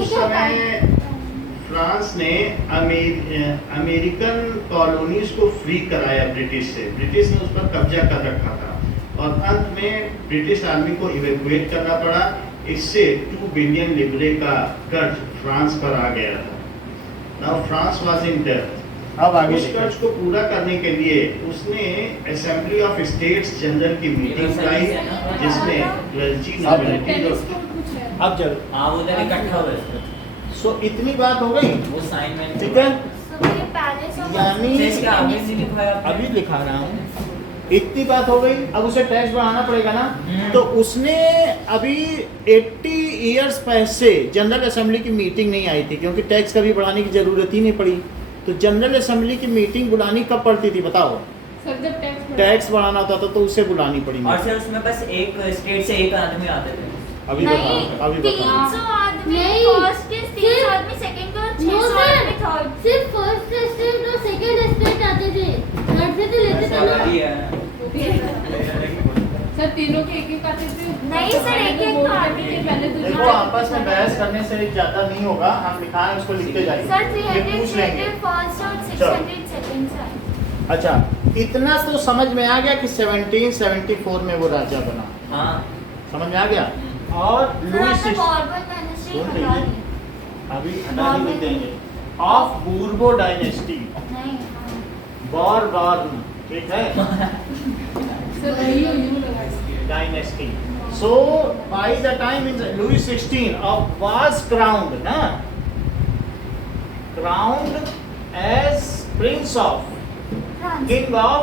उस समय फ्रांस ने अमेरिकन कॉलोनीज को फ्री कराया ब्रिटिश से। ब्रिटिश ने उस पर कब्जा कर रखा था और अंत में ब्रिटिश आर्मी को इवैक्यूएट करना पड़ा। इससे 2 बिलियन लिब्रे का कर्ज फ्रांस पर आ गया था। Now France was in debt. अब आगे उस देखो। कर्ज को पूरा करने के लिए उसने असेंबली ऑफ स्टेट्स जनरल की मीटिंग बुलाई जिसमें क्लर्जी नोबिलिटी टेनिस कोर्ट कुछ है। अब चलो, हाँ, वो उधर इकट्ठा हुए। सो इतनी बात हो गई, वो साइन मैन ठीक है। So, ये पैलेस ऑफ यानी से इसके आगे नहीं लिखवाया आपने? अभी दिखा रहा हूँ, इतनी बात हो गई, अब उसे टैक्स बढ़ाना पड़ेगा ना। तो उसने अभी 80 इयर्स पहले जनरल असेंबली की मीटिंग नहीं आई थी, क्योंकि टैक्स कभी बढ़ाने की जरूरत ही नहीं पड़ी। तो जनरल असेंबली की मीटिंग बुलानी कब पड़ती थी बताओ? सर जब टैक्स बढ़ा- टैक्स बढ़ाना होता था तो उसे बुलानी पड़ी। और सर उसमें बस एक स्टेट से एक आदमी आते थे। अभी नहीं, बताओ, अभी बताओ। 300 आदमी नहीं, फर्स्ट के 300 सिर्फ- आदमी सेकंड का, नो 600 आदमी सर थर्ड। सिर्फ फर्स्ट स्टेट और सेकंड स्टेट आते थे, थर्ड से तो लेते थे ऐसा ना। भी है। सर तीनों के एक आते थे। नहीं सर, पहले एक तो एक वोट का करने के पहले तो देखो आपस में बहस करने से ज्यादा नहीं होगा, हम लिखाएं उसको लिखते जाइए, सर ये 300 पूछ लेंगे। फर्स्ट और चलो। 600 सेकंड से आए। अच्छा, इतना तो समझ में आ गया कि 1774 में वो राजा बना, हाँ, समझ में आ गया। और सर लुई आपने 16 बॉर्बन डायनेस्टी सुन हटा लीजिए। दी। अभी हटा ही नहीं देंगे, ऑफ बूर्बो डायनेस्टी, नहीं, हाँ। बॉर्बन, ठीक है, सर वही यूं लगा है। Dynasty. So by the time in Louis 16 of was crowned ना, crowned as prince of France. king of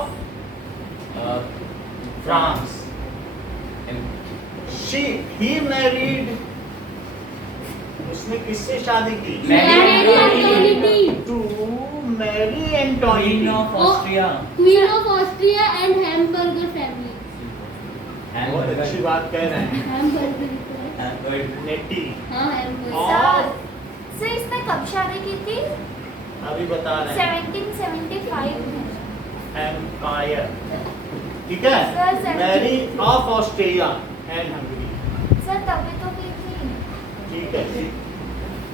France. He married, उसने किससे शादी की? Marie Antoinette, to Marie queen Antoinette. Of Austria. Queen of Austria and हैम्बर्गर family. बहुत अच्छी बात कह रहे हैं, हैम्बर्गर नेटी। हाँ हैम्बर्गर। और सर इसने कब शादी की थी? अभी बता रहे हैं 1775 में। एम्पायर, ठीक है, sir, sir. Mary of Austria and Hungary, sir तभी तो की थी। ठीक है।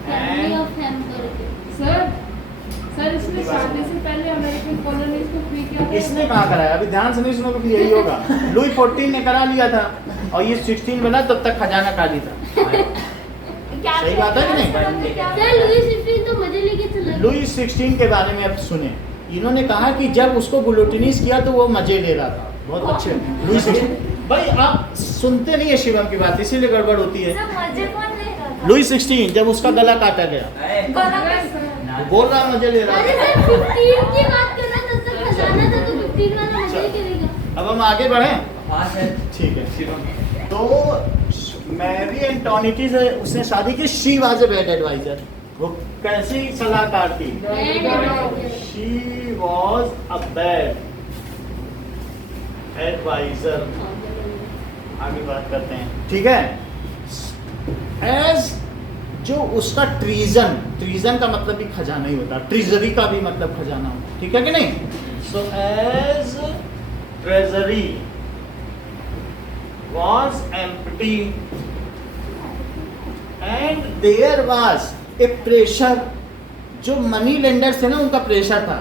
Family and of Hamburger. Sir sir इसने शादी से पहले अमेरिकन कॉलोनीज को फ्री किया था। इसने कहाँ कराया? अभी ध्यान से नहीं सुनोगे तो यही होगा। लुई 14 ने करा लिया था और ये 16 बना, तब तक खजाना खाली था। क्या सही बात है कि नहीं? सर लुई 16 तो मजे लेके चला लुई 16 के बारे में अब सुने। इन्होंने कहा कि जब उसको गुलोटिनीज किया तो वो मजे ले रहा था। बहुत अच्छे। लुई 16 भाई आप सुनते नहीं है शिवम की बात, इसीलिए गड़बड़ होती है। सर मजे कौन ले रहा था? लुई 16 जब उसका गला काटा गया, गलत। बोल रहा मजे ले रहा अरे था। सर 15 की बात कर रहा था, तब तक खजाना था तो 15 वाला मजे ही करेगा। अब हम आगे बढ़े। हाँ सर। ठीक है। तो मैरी एंटोनिटी से उसने शादी की। She was a bad adviser. वो कैसी सलाहकार थी? She was a bad adviser. आगे बात करते हैं, ठीक है। एज जो उसका ट्रीजन का मतलब भी खजाना ही होता है, ट्रेजरी का भी मतलब खजाना होता है, ठीक है कि नहीं? So as treasury was empty and there was a pressure, जो मनी लेंडर्स थे ना उनका प्रेशर था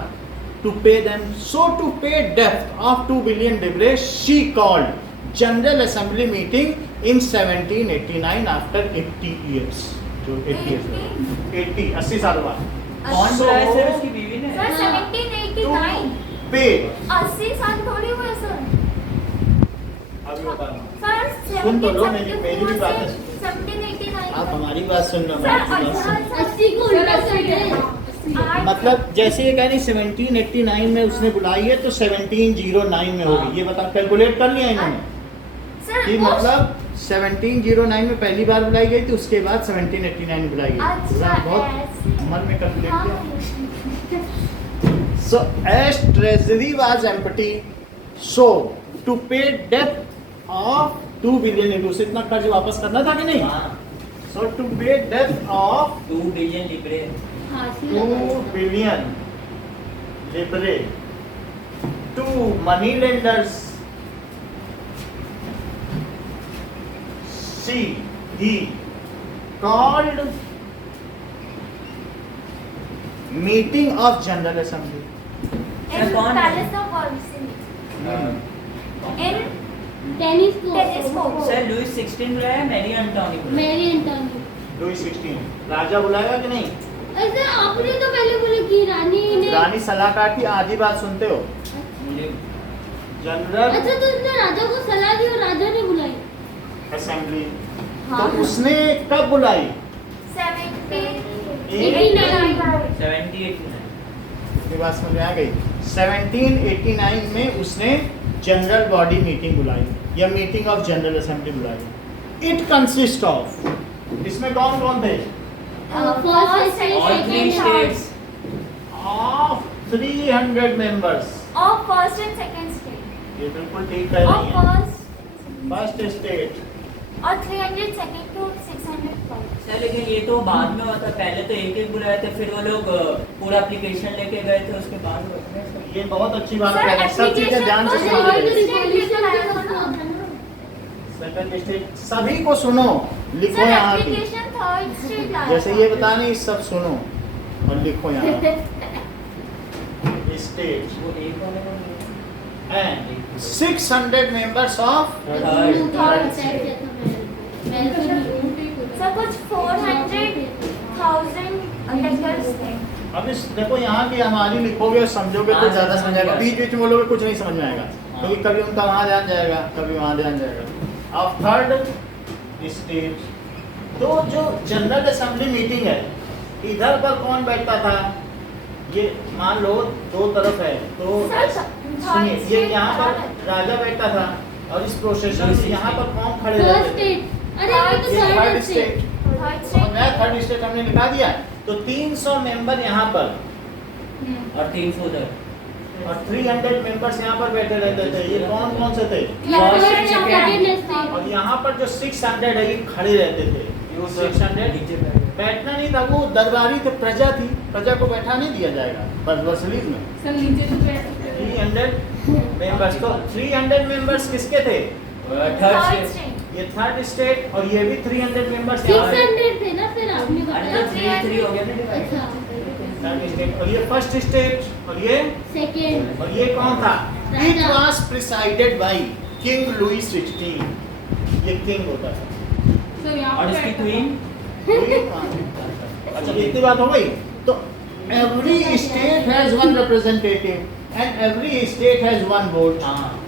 to pay them. So to pay debt of 2 billion livres, she called General Assembly meeting in 1789 after 80 years. जो 80 years 80 साल बाद कौन So, बुलाया सर? उसकी बीवी ने? सर 1789 pay 80 साल थोड़ी हुए सर। अभी बता रहा हूँ। सर सुन तो लो, मेरी भी बात है। 1789 आप हमारी बात सुनना, सर हमारी बात सुनना। 80 को उल्टा कर दे। मतलब जैसे ये कह रही 1789 में उसने बुलाई है तो 1709 में होगी। ये बता, कैलकुलेट कर लिया इन्होंने सर कि मतलब 1709 में पहली बार बुलाई गई थी, उसके बाद 1789 में बुलाई गई। अच्छा, बहुत ऐसे। मन में कैलकुलेट हाँ। किया। So as treasury was empty, so to pay debt of 2 billion, उसे इतना कर्ज वापस करना था कि नहीं? हाँ। So to pay debt of 2 billion लिब्रे। 2 billion livre to money lenders. He called meeting of General Assembly. In कौन? Palace of Versailles. In tennis को टेनिस कोर्ट। सर लुई 16 बुलाया, मैरी एंटोनी बुलाया। मैरी एंटोनी। Louis 16 राजा बुलाएगा कि नहीं? ऐसे आपने तो पहले बोले कि रानी ने। रानी सलाहकार की आधी बात सुनते हो? मुझे जनरल अच्छा तो उसने राजा को सलाह दी और राजा ने बुलाई। असेंबली। हाँ। तो उसने कब बुलाई? 1789। 78 ये बात समझ में आ गई। 1789 में उसने जनरल बॉडी मीटिंग बुलाई या मीटिंग ऑफ जनरल असेंबली बुलाई। इट कंसिस्ट ऑफ, इसमें कौन कौन थे? First All 3 states. Of 300 members. Of first and second state. ये बिल्कुल ठीक कह Of रही है। first फर्स्ट स्टेट और 300 second to 600 first. सर लेकिन ये तो बाद में हुआ था, पहले तो एक बुलाया था, फिर वो लोग पूरा एप्लीकेशन लेके गए थे, उसके बाद हुआ था। ये बहुत अच्छी बात Sir, है। सब चीजें ध्यान से application सुनो। तो सेकंड स्टेट सभी को सुनो, लिखो Sir, यहाँ की। application third state लाया जैसे था। ये बता नहीं, सब सुनो और लिखो यहाँ। स्टेट वो एक वाले को नहीं। एंड 600 मेंबर्स ऑफ सर कुछ 400,000 letters थे। अब इस देखो यहाँ की हमारी लिखोगे और समझोगे तो हाँ, ज्यादा समझ समझ आएगा। गया। बीच बीच में बोलोगे कुछ नहीं समझ में आएगा, हाँ। क्योंकि कभी उनका वहाँ ध्यान जाएगा, कभी वहाँ ध्यान जाएगा। अब थर्ड स्टेट, तो जो जनरल असेंबली मीटिंग है, इधर पर कौन बैठता था? ये मान लो दो तरफ है, तो सर, सुनिए, ये state यहाँ पर बराबर। राजा बैठता था और इस प्रोसेशन से यहाँ पर कौन खड़े फर्स्ट रहते थे? स्टेट। अरे अभी तो ये third third state. State. Third समझ में आया? स्टेट। थर्ड स्टेट हमने लिखा दिया। तो 300 मेंबर यहाँ पर और 300 उधर। और 300 मेंबर्स यहाँ पर बैठे रहते थे। ये कौन कौन से थे? First second state. और यहाँ पर जो 600 है ये खड़े रहते थे। वो 600 नीचे बैठे। बैठना नहीं था, वो दरबारी थे, प्रजा थी, प्रजा को बैठा नहीं दिया जाएगा बस वसूली में। सर नीचे तो बैठ सकते हैं। 300 मेंबर्स, तो 300 मेंबर्स किसके थे? Third third state. स्टेट। ये थर्ड स्टेट, और ये भी 300 मेंबर्स यहाँ पे। 600 थे ना, फिर आपने अरे बताया। तो 3 हो गया ना डिवाइड। अच्छा थर्ड स्टेट, और ये फर्स्ट स्टेट, और ये सेकेंड। और ये कौन था? राजा। It was presided by king Louis 16। ये किंग होता था। सर यहाँ और पे इसकी बैठा क्वीन? अच्छा इतनी बात हो गई। तो every state has one representative and every state has one vote. हाँ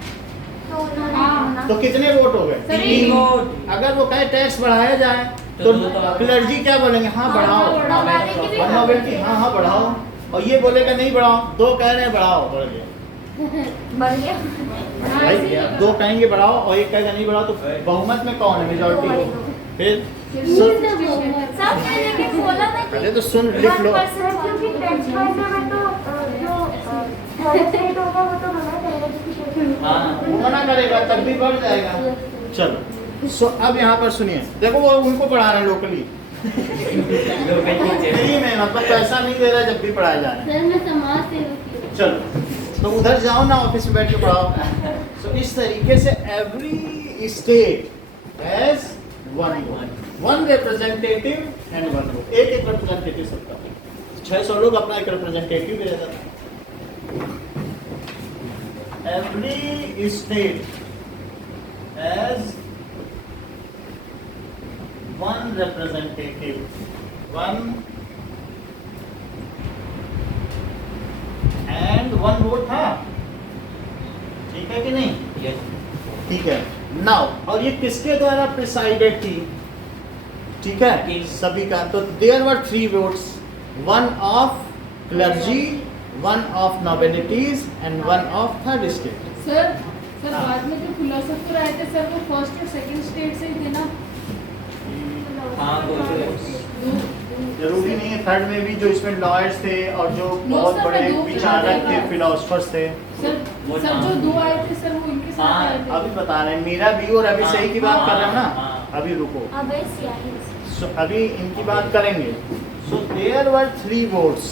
तो उन्होंने हाँ। तो कितने वोट हो गए? सर, तीन। एक वोट। अगर वो कहे टैक्स बढ़ाया जाए तो तो दो तो- क्लर्जी क्या बोलेंगे? हाँ बढ़ाओ। बढ़ाओ। और नोबेलिटी हाँ हाँ बढ़ाओ। और ये बोलेगा नहीं बढ़ाओ, दो कह रहे हैं बढ़ाओ, बढ़ गया। बढ़ गया। हाँ, भाई इसीलिए दो कहेंगे बढ़ाओ और एक कहेगा नहीं बढ़ाओ, तो बहुमत में कौन है? मेजॉरिटी। फिर फिर- सब मैंने के बोला था पहले तो सुन लिख लो। 1% क्योंकि टैक्स वाइज में तो जो थर्ड स्टेट होगा वो तो मना करेगा क्योंकि हाँ। वो मना करेगा तब भी बढ़ जाएगा। चलो सो अब यहाँ पर सुनिए, देखो वो उनको पढ़ा रहे हैं लोकली। फ्री में, मतलब पैसा नहीं दे रहा जब भी पढ़ाया जा रहा है। सर मैं समाज सेवक हूँ। चलो तो उधर जाओ ना, ऑफिस में बैठ के पढ़ाओ। सो इस तरीके से every state has one representative and one vote. एक रिप्रेजेंटेटिव सबका, 600 लोग अपना एक रिप्रेजेंटेटिव दे देता है। Every state has one representative, one and one vote था। ठीक है कि नहीं? यस। ठीक है। नाउ और ये किसके द्वारा प्रिसाइडेड थी? ठीक है, King। सभी का। तो there were 3 votes, one of clergy, one of nobilities and one of third state. Sir बाद में जो फिलोसोफर आए थे सर वो फर्स्ट और सेकंड स्टेट से ही थे ना? हाँ वो तो है। जरूरी नहीं है, थर्ड में भी जो इसमें लॉयर्स थे और जो बहुत सर, बड़े दो विचारक थे, फिलोसोफर। फिलोसफर्स थे। वो सर नाम जो है। 2 आए थे सर वो इनके साथ हाँ, आए थे। अभी बता रहे हैं, मेरा भी और अभी सही की बात कर रहे हो ना। हाँ। अभी रुको, अबे सियाही सो अभी इनकी बात करेंगे। So there were 3 votes.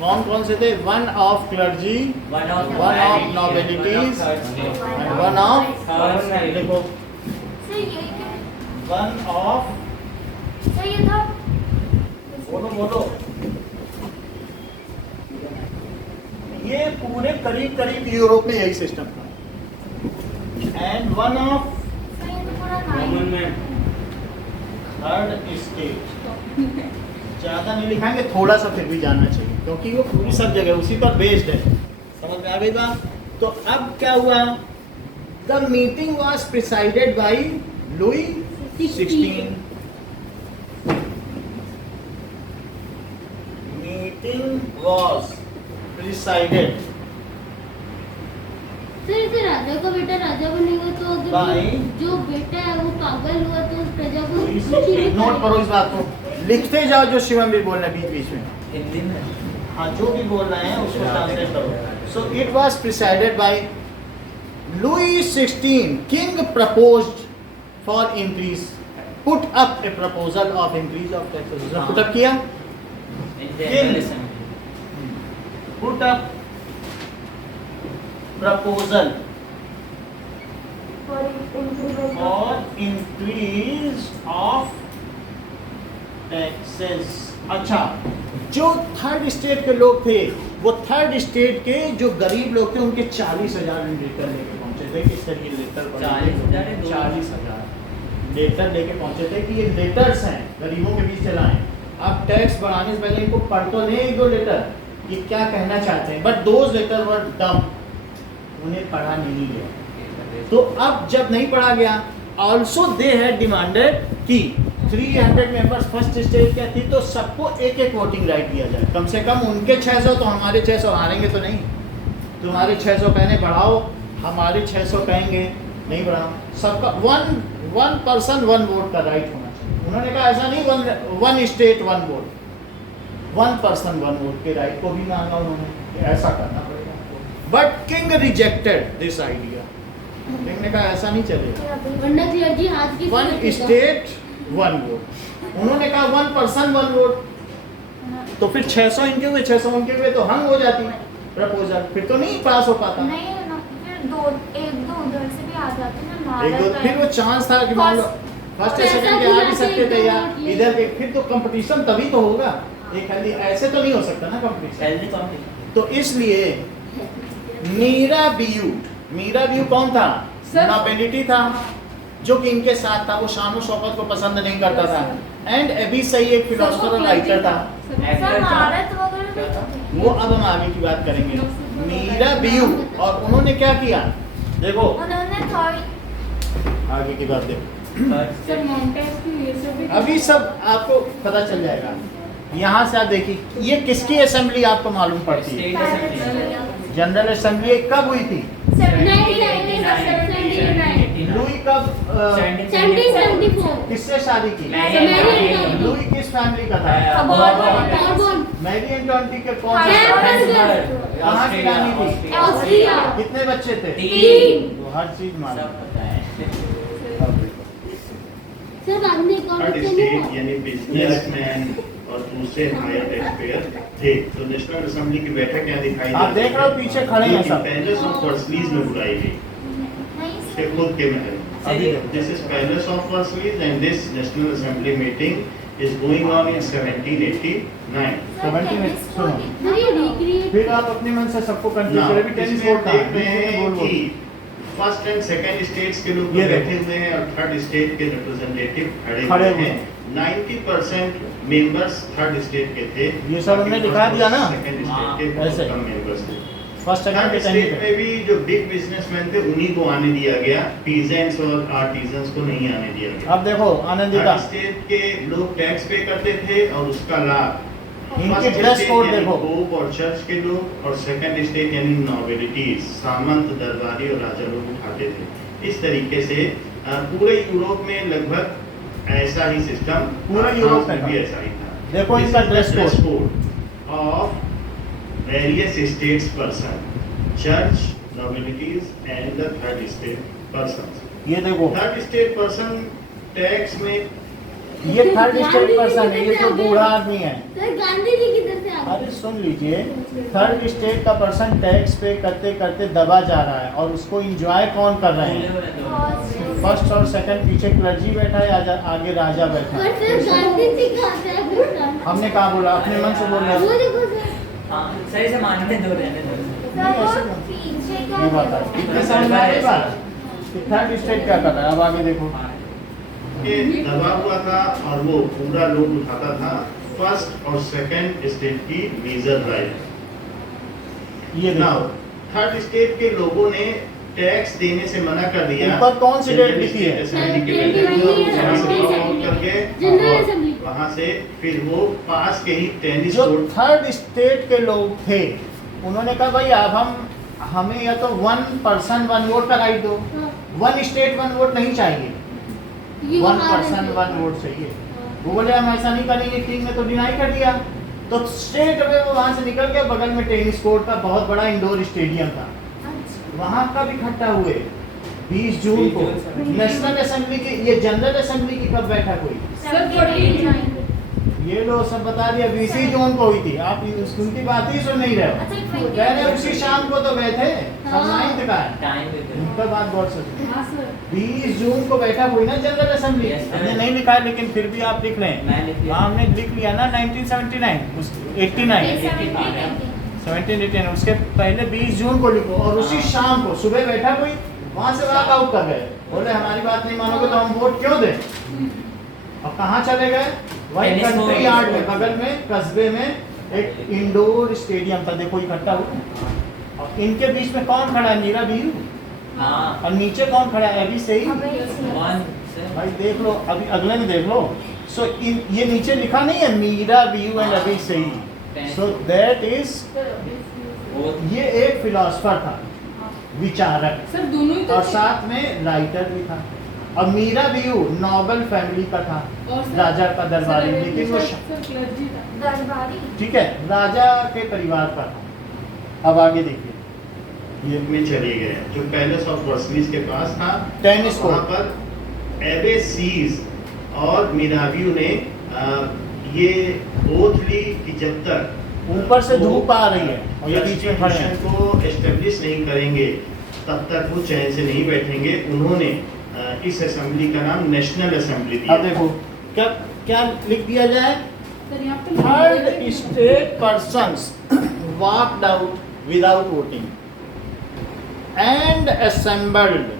कौन कौन से थे? One of clergy, One of One of nobilities and one of, Third देखो, सर ये क्या? वन ऑफ, सर ये था बोलो बोलो, ये पूरे करीब करीब यूरोप में यही सिस्टम था। एंड वन ऑफ सर ये तो पूरा कॉमन 9 में थर्ड स्टेट। ज्यादा नहीं लिखाएंगे, थोड़ा सा फिर भी जानना चाहिए क्योंकि वो पूरी सब जगह उसी पर बेस्ड है। समझ में आ गई बात? तो अब क्या हुआ? The meeting was presided by Louis 16। Meeting was presided sir इसे राजा का बेटा राजा बनेगा तो अगर बाई जो बेटा है वो पागल हुआ तो उस प्रजा को नोट करो इस बात को, लिखते जाओ जो शिवम भी बोल रहे हैं बीच बीच में। हिंदी में। हाँ जो भी बोल रहे हैं उसको ट्रांसलेट करो। So it was presided bye Louis 16। King proposed for increase, put up A proposal of increase of taxes. उसने पुट अप किया, general assembly. Put up proposal for increment और इंक्रीज ऑफ टैक्सेस। अच्छा, जो third state के लोग थे वो third state के जो गरीब लोग थे उनके 40,000 लेटर लेके पहुंचे थे कि सर ये लेटर 40,000 है, 40,000 लेटर लेके पहुंचे थे कि ये लेटर्स हैं, गरीबों के बीच चलाएं। अब टैक्स बढ़ाने से पहले इनको पढ़ तो नहीं 1-2 लेटर ये क्या कहना चाहते हैं, बट दोज लेटर वर डम, उन्हें पढ़ा नहीं गया। तो अब जब नहीं पढ़ा गया, ऑल्सो दे हैड डिमांडेड कि 300 मेंबर्स फर्स्ट स्टेज क्या थी, तो सबको एक एक वोटिंग राइट दिया जाए। कम से कम उनके 600 तो हमारे 600 हारेंगे तो नहीं। तुम्हारे 600 कहने बढ़ाओ, हमारे 600 कहेंगे नहीं बढ़ाओ। सबका वन पर्सन वन वोट का राइट होना चाहिए। उन्होंने कहा ऐसा नहीं one state one vote, one person one vote के राइट को भी मांगा उन्होंने कि ऐसा करना पड़ेगा। But king rejected this idea. King ने कहा ऐसा नहीं चलेगा, वरना क्लर्जी हाथ की वन स्टेट वन वोट। उन्होंने कहा वन पर्सन वन वोट, तो फिर 600 इनके हुए 600 उनके हुए तो हंग हो जाती प्रपोजल, फिर तो नहीं पास हो पाता। नहीं ना, फिर एक दो उधर से भी आ जाते ना, एक दो फिर वो चांस था कि मान लो फर्स्ट या सेकंड के आ भी सकते थे, या इधर के, फिर तो कंपटीशन तभी तो होगा। एक हेल्दी, ऐसे तो नहीं हो सकता ना कंपटीशन। Healthy competition. तो इसलिए मीरा बीयू कौन था? सर- नोबिलिटी था, जो कि इनके साथ था। वो शान शौकत को पसंद नहीं करता था। एंड अभी सही एक फिलोसफर और राइटर था। सर महारत वगैरह भी तो थे। वो अब हम आगे की बात करेंगे। मीरा बीयू, और उन्होंने क्या किया देखो, उन्होंने थर्ड आगे की बात देखो। सर माउंटेन ये सब भी अभी सब आपको पता चल जाएगा। यहाँ से आप देखिए, ये किसकी असेंबली आपको मालूम पड़ती है? State assembly. जनरल असेंबली कब हुई थी? 1979 लुई कब 1774 किससे शादी की? मैरी लुई किस फैमिली का था? बॉर्बन मैरी एंटोनिटी के कौन हाँ, से? हाँ। कहाँ की रानी थी? ऑस्ट्रिया। कितने बच्चे थे? 3। तो हर चीज मालूम। सब पता है। अब देखो। सर बाद में एक और थर्ड बच्चा स्टेट नहीं हुआ। यानी बिजनेसमैन और दूसरे हायर टैक्स पेयर थे। तो नेशनल असेंबली की बैठक यहाँ दिखाई आप देख रहे हो पीछे खड़े हैं सब। पैलेस ऑफ वर्सलीज में बुलाई गई, नहीं उसके सर खुद के महल। अभी देखो। This is Palace of Versailles and this National Assembly meeting is going on in 1789. 17 सुनो। सर ये recreate फिर आप अपने मन से सबको कंफ्यूज Now, करें भी टेनिस इसमें कोर्ट कहाँ देख रहे है? हैं बोल बोल। कि फर्स्ट एंड सेकंड स्टेट्स के लोग ये बैठे देखो। हुए हैं और थर्ड स्टेट के रिप्रेजेंटेटिव खड़े खड़े हुए हुए हैं। 90% मेंबर्स थर्ड स्टेट के थे। ये सब हमने दिखा दिया ना? सेकंड हाँ, स्टेट के ऐसे। बहुत कम मेंबर्स थे। फर्स्ट सेकंड थर्ड के स्टेट टाइम में भी जो बिग बिजनेसमैन थे उन्हीं को आने दिया गया, पीजेंट्स और आर्टिजन्स को नहीं आने दिया गया। अब देखो आनंदिता, थर्ड स्टेट के लोग टैक्स पे करते थे और उसका लाभ इनके फर्स्ट ड्रेस स्टेट कोड यानी देखो। पोप और चर्च के लोग और सेकंड स्टेट यानी नोबिलिटीज, सामंत, दरबारी और राजा लोग उठाते थे। इस तरीके से पूरे यूरोप में लगभग ऐसा ही सिस्टम, पूरे यूरोप में भी था। ऐसा ही था। देखो इनका dress code. Code of various states person, church, nobilities and the third state person. ये देखो, थर्ड स्टेट पर्सन टैक्स में ये थर्ड स्टेट पर्सन है, ये तो बूढ़ा आदमी है। सर गांधी जी किधर से आ गए? अरे सुन लीजिए, थर्ड स्टेट का पर्सन टैक्स पे करते करते दबा जा रहा है और उसको एंजॉय कौन कर रहे हैं? फर्स्ट और सेकंड पीछे क्लर्जी बैठा है, आगे राजा बैठा पर सर है। गांधी जी कहाँ से आ गए? हमने कहा बोला, अपने मन से बोल रहे वो हैं। देखो सर। हाँ, सही से मानते दो रहने दो। सर वो पीछे क्या ये बात है। इतने समझ में आ गई बात कि थर्ड स्टेट क्या कर रहा है। अब आगे देखो, के दबा हुआ था और वो पूरा लोड उठाता था फर्स्ट और सेकंड स्टेट की मेजर राइट। ये नाउ देखो, थर्ड स्टेट के लोगों ने टैक्स देने से मना कर दिया। ऊपर कौन सी डेट लिखी है? असेंबली के बैठक में जहाँ से वोट करके जनरल और असेंबली। वहाँ से फिर वो पास के ही टेनिस जो कोर्ट थर्ड स्टेट के लोग थे उन्होंने कहा भाई अब हमें या तो 1 पर्सन 1 वोट का राइट दो, 1 स्टेट 1 वोट नहीं चाहिए, 1 पर्सन 1 वोट चाहिए। वो बोले हम ऐसा नहीं करेंगे, किंग ने तो डिनाई कर दिया। तो स्ट्रेट अवे वो वहां से निकल के बगल में टेनिस कोर्ट का बहुत बड़ा इंडोर स्टेडियम था, वहां कब इकट्ठा हुए? 20 जून को। 20 जून। नेशनल असेंबली की, ये जनरल असेंबली की कब बैठक हुई? सर 14 ये लो सब बता दिया, 20 जून को हुई थी। आप उनकी बात ही सुन नहीं रहे हो। अच्छा कह रहे उसी शाम को तो गए थे, हाँ। 9 का है। टाइम भी दो। उनका बात बहुत सही। हाँ सर 20 जून को बैठक हुई ना जनरल असेंबली। Yes, sir. हमने नहीं लिखा है लेकिन फिर भी आप लिख लें। मैं लिख लिया। वहाँ हमने लिख लिया ना 1979 89 1789, उसके पहले 20 जून को लिखो और उसी हाँ। शाम को सुबह बैठक हुई, वहाँ से वॉकआउट कर गए। बोले हमारी बात नहीं मानोगे तो हम वोट क्यों दें। और कहाँ चले गए? वही टेनिस कंट्री कोर्ट। यार्ड में, बगल में कस्बे में एक इंडोर स्टेडियम था। देखो इकट्ठा हुआ और इनके बीच में कौन खड़ा है? मीरा बीरू। हाँ, और नीचे कौन खड़ा है? अभी सही। वन से भाई देख लो, अभी अगले में देख लो। सो ये नीचे लिखा नहीं है मीरा बीयू एंड अभी सही। सो दैट इज, वो ये एक फिलोसफर था, विचारक, सर दोनों ही तो और थे। साथ में राइटर भी था। और मीरा बीयू नोबल फैमिली का था, और सर- राजा का दरबारी, सर, लेकिन वो सर क्लर्जी था। दरबारी ठीक है, राजा के परिवार का था। अब आगे देखिए, ये में चले गए जो पैलेस ऑफ वर्सलीज के पास था। टेनिस वहाँ कोर्ट। पर एबे सीज और मिराबियो ने ये ओथ ली कि जब तक ऊपर से धूप आ रही है और ये बीच में खड़े हैं। Constitution को एस्टेब्लिश नहीं करेंगे तब तक वो चैन से नहीं बैठेंगे। उन्होंने इस असेंबली का नाम नेशनल असेंबली दिया। अब देखो क्या क्या लिख दिया जाए? सर यहाँ पे third state persons walked out without voting and assembled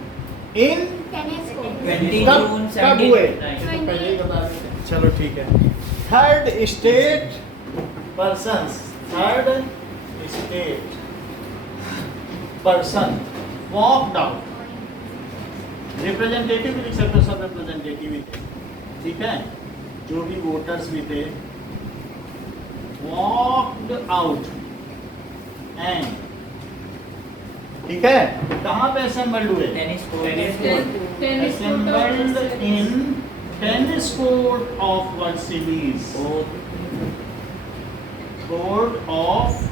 in tennis को 20 कब जून कब हुए 1789 पहले ही बता देते हैं। चलो ठीक है। Third state persons, third state person walked out, representative भी लिख सकते हो, सब रिप्रेजेंटेटिव ही थे, ठीक है, जो भी वोटर्स भी थे, वॉकड आउट एंड, ठीक है, कहाँ पे असेंबल्ड हुए? Tennis assembled in tennis court of Versailles. Court of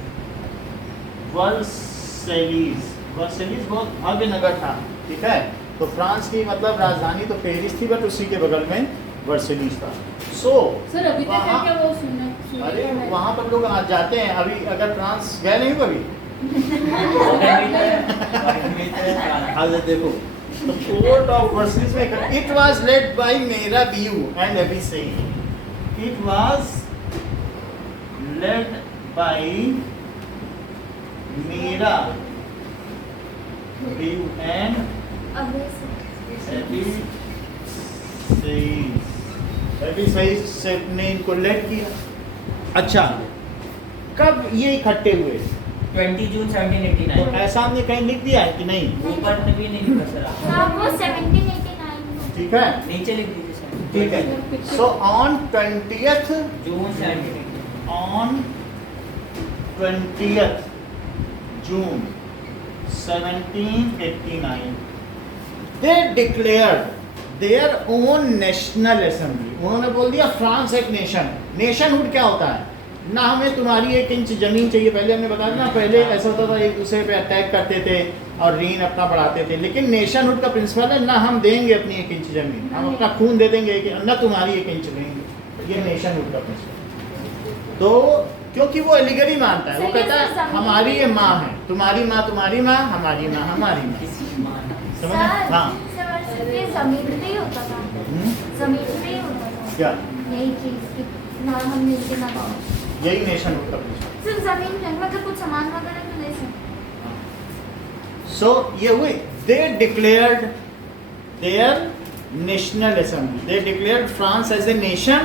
Versailles. Versailles बहुत भव्य नगर था, ठीक है। तो फ्रांस की मतलब राजधानी तो पेरिस थी, बट उसी के बगल में वर्सेलिस था। सो सर अभी तक वहाँ- क्या वो सुना अरे वहाँ पर लोग आज जाते हैं, अभी अगर फ्रांस गए नहीं कभी, आज देखो तो कोर्ट ऑफ वर्सेलिस में इट वाज लेड बाय मेरा व्यू एंड अभी सही, इट वाज लेड बाय मेरा व्यू एंड अभी सही से ने इनको लेड किया। अच्छा, कब ये इकट्ठे हुए? 20 जून तो 1789 ऐसा हमने कहीं लिख दिया है कि नहीं? ऊपर में भी नहीं लिखा सर आप। हाँ वो 1789 ठीक है, नीचे लिख दीजिए सर। ठीक है। So on 20th June 1789 on 20th June 1789 they declared their own national assembly. उन्होंने बोल दिया फ्रांस एक नेशन। नेशनहुड क्या होता है? ना हमें तुम्हारी 1 इंच जमीन चाहिए, पहले हमने बताया ना, पहले ऐसा होता था एक दूसरे पे अटैक करते थे और रीन अपना बढ़ाते थे, लेकिन नेशनहुड का प्रिंसिपल है ना हम देंगे अपनी 1 इंच जमीन, हम अपना खून दे देंगे ना तुम्हारी 1 इंच लेंगे, ये नेशनहुड का प्रिंसिपल। तो क्योंकि वो एलिगरी मानता है, वो कहता है हमारी ये माँ है, तुम्हारी माँ हमारी माँ, हमारी माँ किसी मान समझ? हाँ ये जमीन पे ही होता था, जमीन पे ही होता था क्या यही चीज कि ना हम मिलके ना पाओ, यही नेशनहुड का प्रिंसिपल। सिर्फ जमीन पे मतलब कुछ सामान वगैरह तो ले सकते। So ये हुई, they declared their national assembly. They declared France as a nation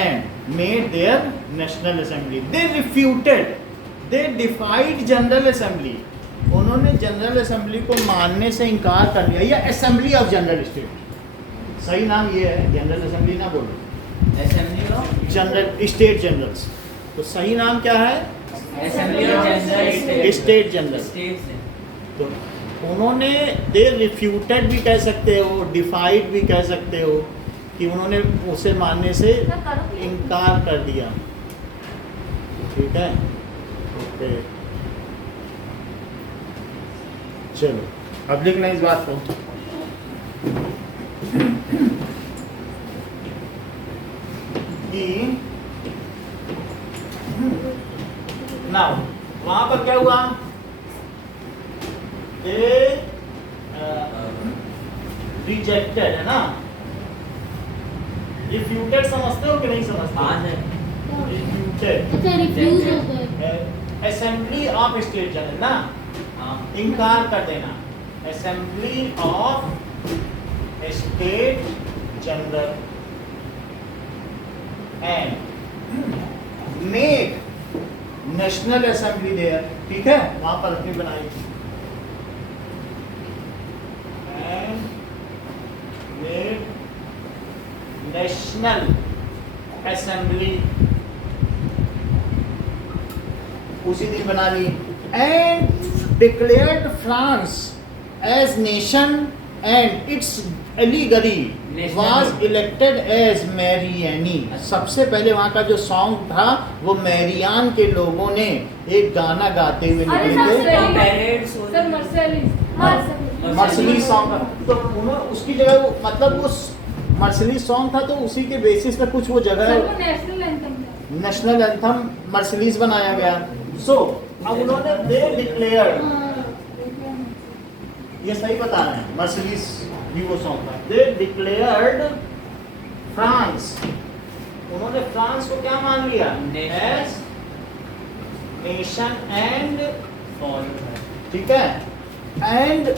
and made their national assembly. They refuted, they defied general assembly. उन्होंने जनरल असेंबली को मानने से इनकार कर दिया, या असेंबली ऑफ जनरल स्टेट, सही नाम ये है, जनरल असेंबली ना बोलो, assembly of general state generals, तो सही नाम क्या है? Assembly of general state general. State से तो उन्होंने दे रिफ्यूटेड भी कह सकते हो, डिफाइड भी कह सकते हो, कि उन्होंने उसे मानने से मैं करूँगी इनकार कर दिया, ठीक है, ओके। चलो अब लिखना इस बात को, कि नाउ वहां पर क्या हुआ? रिजेक्टेड है ना, रिफ्यूटेड समझते हो कि नहीं समझते? हाँ सर रिफ्यूटेड, अच्छा रिफ्यूज हो गए। असेंबली ऑफ स्टेट जनरल ना, हाँ इनकार कर देना, assembly of state general and made national assembly there, ठीक है, वहां पर अपनी बनाई, एंड मेड नेशनल असेंबली, उसी दिन बना ली, and declared France as nation and its allegory was elected as Marianne. सबसे पहले वहाँ का जो सॉन्ग था वो मैरियान के लोगों ने एक गाना गाते हुए अरे निकले सबसे थे, पहले- parade sir Mercedes Mercedes song था, तो उन्होंने उसकी जगह वो मतलब वो मर्सिडीज सॉन्ग था, तो उसी के बेसिस पे कुछ वो सर जगह वो नेशनल एंथम था। नेशनल एंथम मर्सिडीज बनाया गया। सो अब उन्होंने दे डिक्लेयर्ड, ये सही बता रहे हैं, मर्सिडीज भी वो सॉन्ग था, दे डिक्लेयर्ड फ्रांस उन्होंने फ्रांस को क्या मान लिया? Nation. As nation and, follow ठीक है, एंड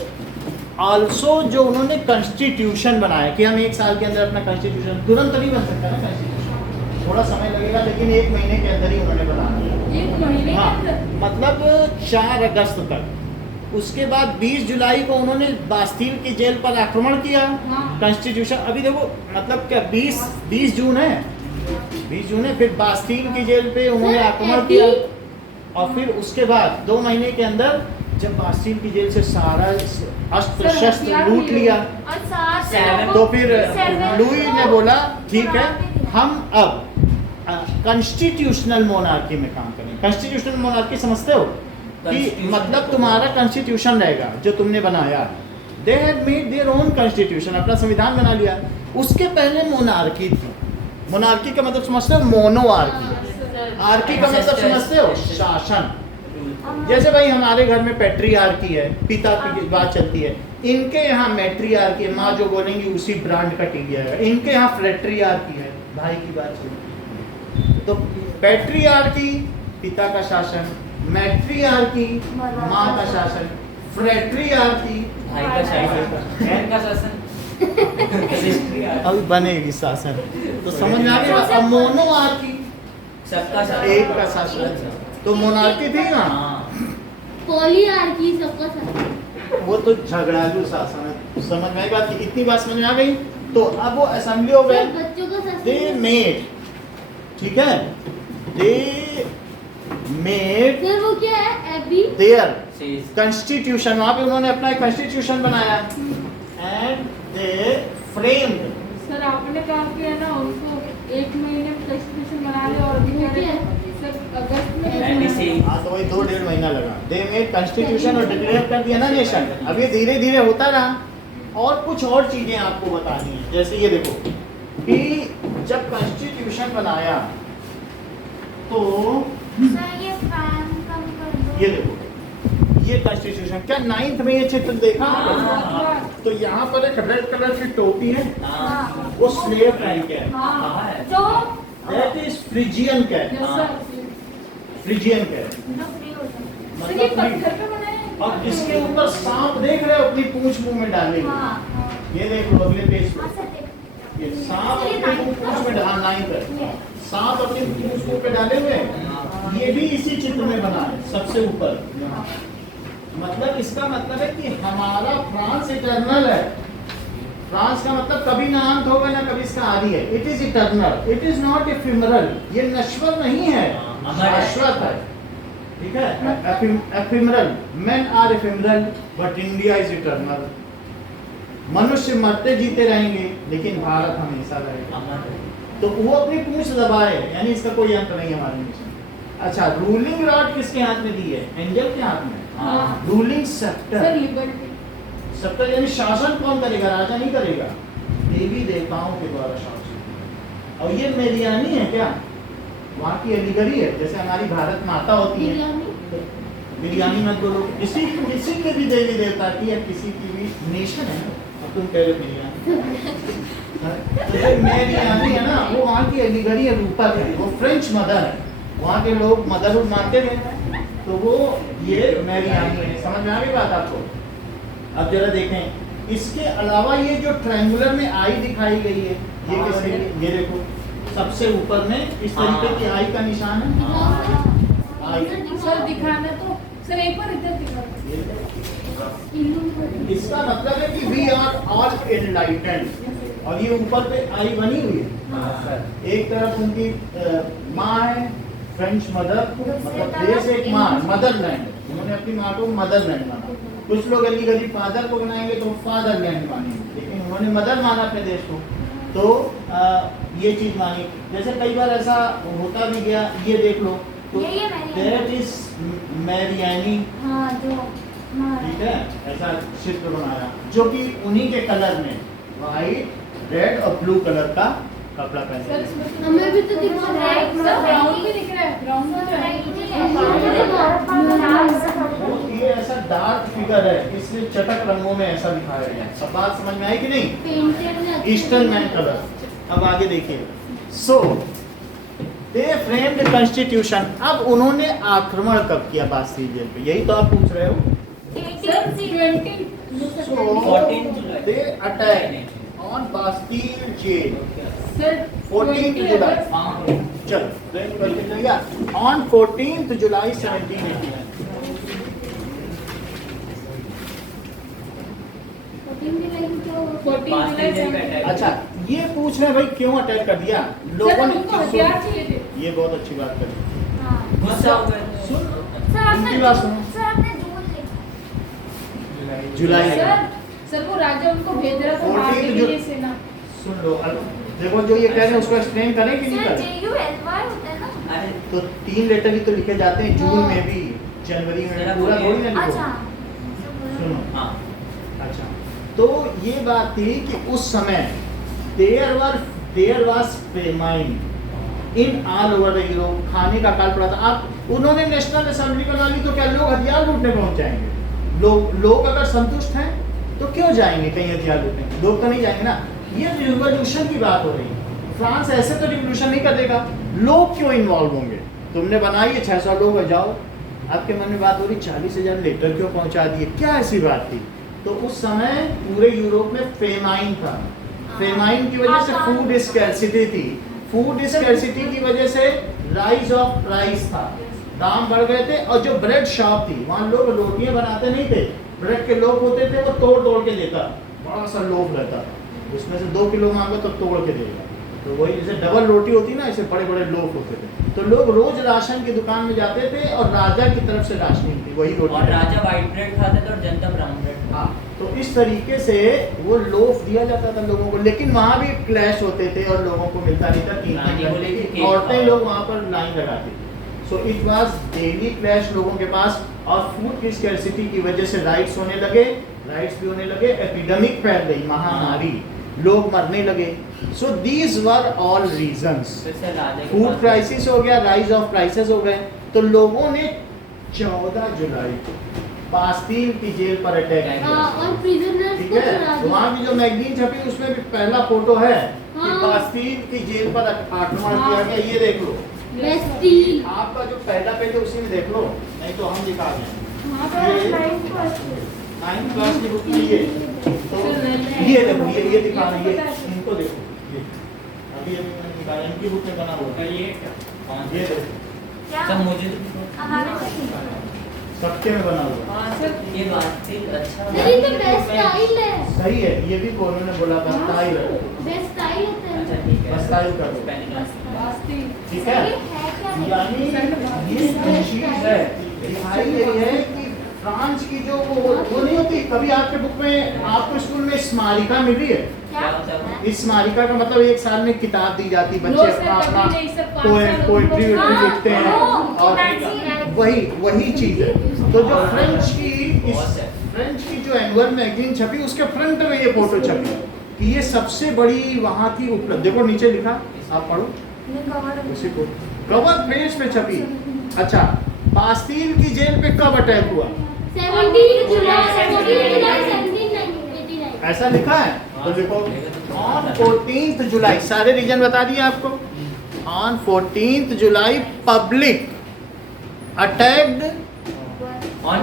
आल्सो जो उन्होंने कॉन्स्टिट्यूशन बनाया कि हम 1 साल के अंदर अपना कॉन्स्टिट्यूशन, तुरंत नहीं बन सकता ना कॉन्स्टिट्यूशन, थोड़ा समय लगेगा, लेकिन 1 महीने के अंदर ही उन्होंने बना दिया। 1 महीने के हाँ, अंदर मतलब 4 अगस्त तक। उसके बाद 20 जुलाई को उन्होंने बास्तील की जेल पर आक्रमण किया। हाँ। कॉन्स्टिट्यूशन अभी देखो, मतलब क्या 20 जून है, 20 जून है, फिर बास्तील की जेल पे उन्होंने सर, आक्रमण किया, और फिर उसके बाद 2 महीने के अंदर जब बास्तील की जेल से सारा अस्त्र सर, शस्त्र हथियार लूट लिए। लिया, और साथ Seven. तो फिर Seven. लुई ने बोला ठीक है, हम अब कॉन्स्टिट्यूशनल मोनार्की में काम करेंगे। कॉन्स्टिट्यूशनल मोनार्की समझते हो कि Constitution. मतलब तुम्हारा कॉन्स्टिट्यूशन रहेगा जो तुमने बनाया। They had made their own constitution, अपना संविधान बना लिया। उसके पहले मोनार्की थी। मोनार्की का मतलब समझते हो? मोनोआर्की। आर्की का मतलब समझते हो? शासन। जैसे भाई हमारे घर में पैट्रियार्की है, पिता की बात चलती है, इनके यहाँ मैट्रियार्की है, माँ जो बोलेंगी उसी ब्रांड का टीवी आएगा। इनके यहाँ फ्रेट्रियार्की है, भाई की बात चलती है। तो पैट्रियार्की पिता का शासन, मैट्रियार्की माँ का शासन, फ्रेट्रियार्की भाई का शासन, बहन का शासन, सिस्टर यार, अभी बनेगी शासन। तो समझ में आ गया? अब मोनोआर्की सबका शासन, एक का शासन। तो मोनार्की थी ना, हाँ, पॉलीआर्की सबका साथ। वो तो झगड़ालू शासन है। समझ में आई बात? इतनी बात समझ में आ गई? तो अब वो असेंबली ऑफ सर, बच्चों का शासन। दे मेड, ठीक है, दे मेड सर वो क्या है? एबी। देयर says, कॉन्स्टिट्यूशन, वहां पे उन्होंने अपना एक कॉन्स्टिट्यूशन बनाया, एंड दे फ्रेम्ड। सर आपने कहा कि है ना उनको 1 महीने में कॉन्स्टिट्यूशन बना ले, और अभी कह रहे हैं सर अगस्त में And कैसे इसी- बनाया? हाँ, तो वही 2-1.5 महीना लगा। दे मेड कॉन्स्टिट्यूशन और डिक्लेयर कर दिया ना नेशन। अब ये धीरे धीरे होता रहा। और कुछ और चीजें आपको बतानी है, जैसे ये देखो कि जब कॉन्स्टिट्यूशन बनाया तो सर ये फैन कम कर दो। ये देखो, ये कॉन्स्टिट्यूशन क्या 9th में ये चित्र देखा आपने? हाँ, तो यहाँ पर एक रेड कलर की टोपी है, हाँ, वो स्लेव रैंक है, हाँ है, जो that is Phrygian cat. Yes sir. Phrygian cat जो फ्री हो जाए। सर ये मतलब पत्थर पे बनाए हैं? अब इसके ऊपर सांप देख रहे हो, अपनी पूंछ मुंह में डाले हुए। हाँ हाँ ये देख लो अगले पेज हाँ पे, सर देख। ये सांप ये अपनी ninth पूंछ में डाल, 9th है। ये सांप अपनी पूंछ मुंह पे डाले हुए हैं। ये भी इसी चित्र में बना है, सबसे ऊपर यहाँ। मतलब इसका मतलब है कि हमारा फ्रांस इटर्नल है। फ्रांस का मतलब कभी ना अंत होगा ना कभी इसका आदि है। It is eternal, it is not ephemeral. ये नश्वर नहीं है, अमर है। शाश्वत है, ठीक है। Ephemeral, men are ephemeral but India is eternal. मनुष्य मरते जीते रहेंगे लेकिन भारत हमेशा रहेगा। अमर है। तो वो अपनी पूंछ दबाए, यानी इसका कोई अंत नहीं है हमारे मिशन। अच्छा, रूलिंग रॉड किसके हाथ में दी है? एंजल के हाथ में। हाँ, ruling sir sceptre, liberty. Sceptre यानी शासन कौन करेगा? राजा नहीं करेगा, देवी देवताओं के द्वारा शासन। और ये मेरियानी है क्या? वहाँ की एलिगरी है, जैसे हमारी भारत माता होती है। बिरयानी। बिरयानी मत बोलो, किसी के भी देवी देवता की या किसी की भी नेशन है। अब तुम कह रहे हो बिरयानी, तो जो मेरियानी है ना, वो वहाँ की एलिगरी है, रूपक है, वो फ्रेंच मदर है। वहाँ के लोग मदरहुड मानते थे, तो वो ये मेरियानी है। समझ में आ गई बात आपको? अब जरा देखें, इसके अलावा ये जो ट्रायंगुलर में आई दिखाई गई है, ये किसके लिए? ये देखो सबसे ऊपर में इस तरीके की आई का निशान है। आई, सर दिखाना तो सर एक बार इधर दिखा दो। ये देखो। इसका मतलब है कि वी आर ऑल एनलाइटेंड। और ये ऊपर पे आई बनी हुई है। एक तरफ उनकी माँ है, फ्रेंच मदर, मतलब देश एक माँ, मदरलैंड। उन्होंने अपनी माँ को मदरलैंड माना। कुछ लोग अलीगढ़ी फादर को बनाएंगे तो फादरलैंड मानेंगे, लेकिन उन्होंने मदर माना अपने देश को, तो ये चीज मानी। जैसे कई बार ऐसा होता भी गया, ये देख लो, तो ये मैरियानी। दैट इज मैरियानी, हाँ जो ठीक है, ऐसा चित्र बनाया जो कि उन्हीं के कलर में व्हाइट, रेड और ब्लू कलर का कपड़ा पहने सर हैं। इसमें तो हमें भी तो दिख रहा है। सर ब्राउन भी दिख रहा है, ब्राउन भी तो है। वो ये ऐसा डार्क फिगर है, इसलिए चटक रंगों में ऐसा दिखाया गया है। सब बात समझ में आई कि नहीं? पेंटेड में अच्छे ईस्टर्न मैन कलर। अब आगे देखिए, सो दे फ्रेम्ड कॉन्स्टिट्यूशन। अब उन्होंने आक्रमण कब किया बास्टील जेल पे, यही तो आप पूछ रहे हो। Sir 20 So 14 July. they attacked on Bastille jail sir 14 20 July। अगस्त। चल फ्रेम करके चलेगा। On 14th July 1789। 14 जुलाई से अच्छा ये पूछ रहे हैं भाई क्यों अटैक कर दिया सर लोगों ने। उनको हथियार चाहिए थे। ये बहुत अच्छी बात करी। गुस्सा हो गए थे। सुन सर उनकी बात सुनो। सर आपने जून लिखा जुलाई सर वो राजा उनको भेज रहा था 14 मारने के जु- लिए सेना। सुन लो देखो जो ये कह रहे हैं उसको एक्सप्लेन करें कि नहीं सर करें। JULY होता है ना। अरे तो 3 लेटर ही तो लिखे जाते हैं जून में भी जनवरी में जरा भी, पूरा बोलिए। थोड़ी ना अच्छा लिखो। सुनो हाँ अच्छा तो ये बात थी कि उस समय there was famine in all over the Europe. खाने का काल पड़ा था। आप उन्होंने नेशनल असेंबली बना ली तो क्या लोग हथियार लूटने पहुंच जाएंगे। लोग अगर संतुष्ट हैं तो क्यों जाएंगे कहीं हथियार लूटने, लोग तो नहीं जाएंगे ना। ये रिवॉल्यूशन की बात हो रही है। फ्रांस ऐसे तो रिवॉल्यूशन नहीं कर देगा, लोग क्यों इन्वॉल्व होंगे। तुमने बनाई है 600 लोग हो जाओ, आपके मन में बात हो रही 40,000 लेटर क्यों पहुंचा दिए, क्या ऐसी बात थी। तो उस समय पूरे यूरोप में फेमाइन था। फेमाइन की वजह से फूड स्कैर्सिटी थी। फूड स्कैर्सिटी की वजह से राइज ऑफ प्राइस था, दाम बढ़ गए थे। और जो ब्रेड शॉप थी वहाँ लोग रोटियां बनाते नहीं थे, ब्रेड के लोग होते थे वो तोड़ तोड़ के देता, बड़ा सा लोग रहता था, उसमें से 2 किलो मांगो तो तोड़ के देगा। तो वही जैसे डबल रोटी होती ना, ऐसे बड़े बड़े लोग होते थे। तो लोग रोज राशन की दुकान में जाते थे और राजा की तरफ से राशनिंग थी, वही रोटी। और राजा व्हाइट ब्रेड खाते थे और जनता ब्राउन ब्रेड। हाँ तो इस तरीके से वो लोफ दिया जाता था लोगों को। लेकिन वहाँ भी क्लैश होते थे और लोगों को मिलता नहीं था। रानी बोले कि 3 केक औरतें खाओ। लोग वहाँ पर लाइन लगाती थी। So it was daily clash लोगों के पास। और फूड की स्कैर्सिटी की वजह से राइट्स होने लगे, राइट्स भी होने लगे, एपिडेमिक फैल गई, महामारी, लोग मरने लगे। So these were all reasons. फिर से राजा के फूड पास- क्राइसिस हो गया, राइज ऑफ प्राइसेस हो गए। तो लोगों ने 14 जुलाई बास्टील की जेल पर अटैक किया। और प्रिजनर्स ठीक को है, छुड़ा तो वहाँ दिया। की जो मैगजीन छपी उसमें भी पहला फोटो है कि हाँ। बास्टील की जेल पर आक्रमण हाँ। किया गया। ये देख लो, बेस्टील। आपका जो पहला पेज है उसी में देख लो, नहीं तो हम दिखा दें। हाँ सर ये- 9th क्लास में 9th क्लास की बुक में ये तो ये देखो, ये दिखा रही है, इनको देखो, ये अभी अभी मैंने निकाला, इनकी बुक में बना हुआ है। ये कौन ये से? देखो, क्या सब मुझे तो- हमारे से नहीं है। सबके में बना हुआ है। हाँ सर ये बात थी। अच्छा अरे ये तो बेस्ट स्टाइल है। सही है, ये भी कोनों ने बोला था स्टाइल है, बेस्ट स्टाइल होता अच्छा है। ठीक है बस स्टाइल कर दो। पहली क्लास में। बास्ती। ठीक सर है, ये है क्या नहीं? यानी ये जो चीज है दिखाई गई है कि फ्रांस की जो वो नहीं होती, कभी आपके बुक में आपको स्कूल में स्मारिका मिली है। क्या इस स्मारिका का मतलब एक साल में किताब दी जाती, नो बच्चे सर, अपना कभी अपना नहीं सर, 5 साल पोएट्री उनको- लिखते हैं। हाँ, और मैगजीन। वही चीज है। तो जो फ्रेंच की बहुत है। फ्रेंच की जो एनुअल मैगजीन छपी उसके फ्रंट में ये फोटो छपी कि ये सबसे बड़ी वहाँ की उपलब्धि। देखो नीचे लिखा, आप पढ़ो ये कवर है। उसी को, कवर पेज पे छपी। अच्छा, बास्टील की जेल पे कब अटैक हुआ 17 जुलाई 1789। ऐसा लिखा है? तो देखो ऑन 14th जुलाई, सारे रीजन बता दिए आपको। On 14th July public attacked on on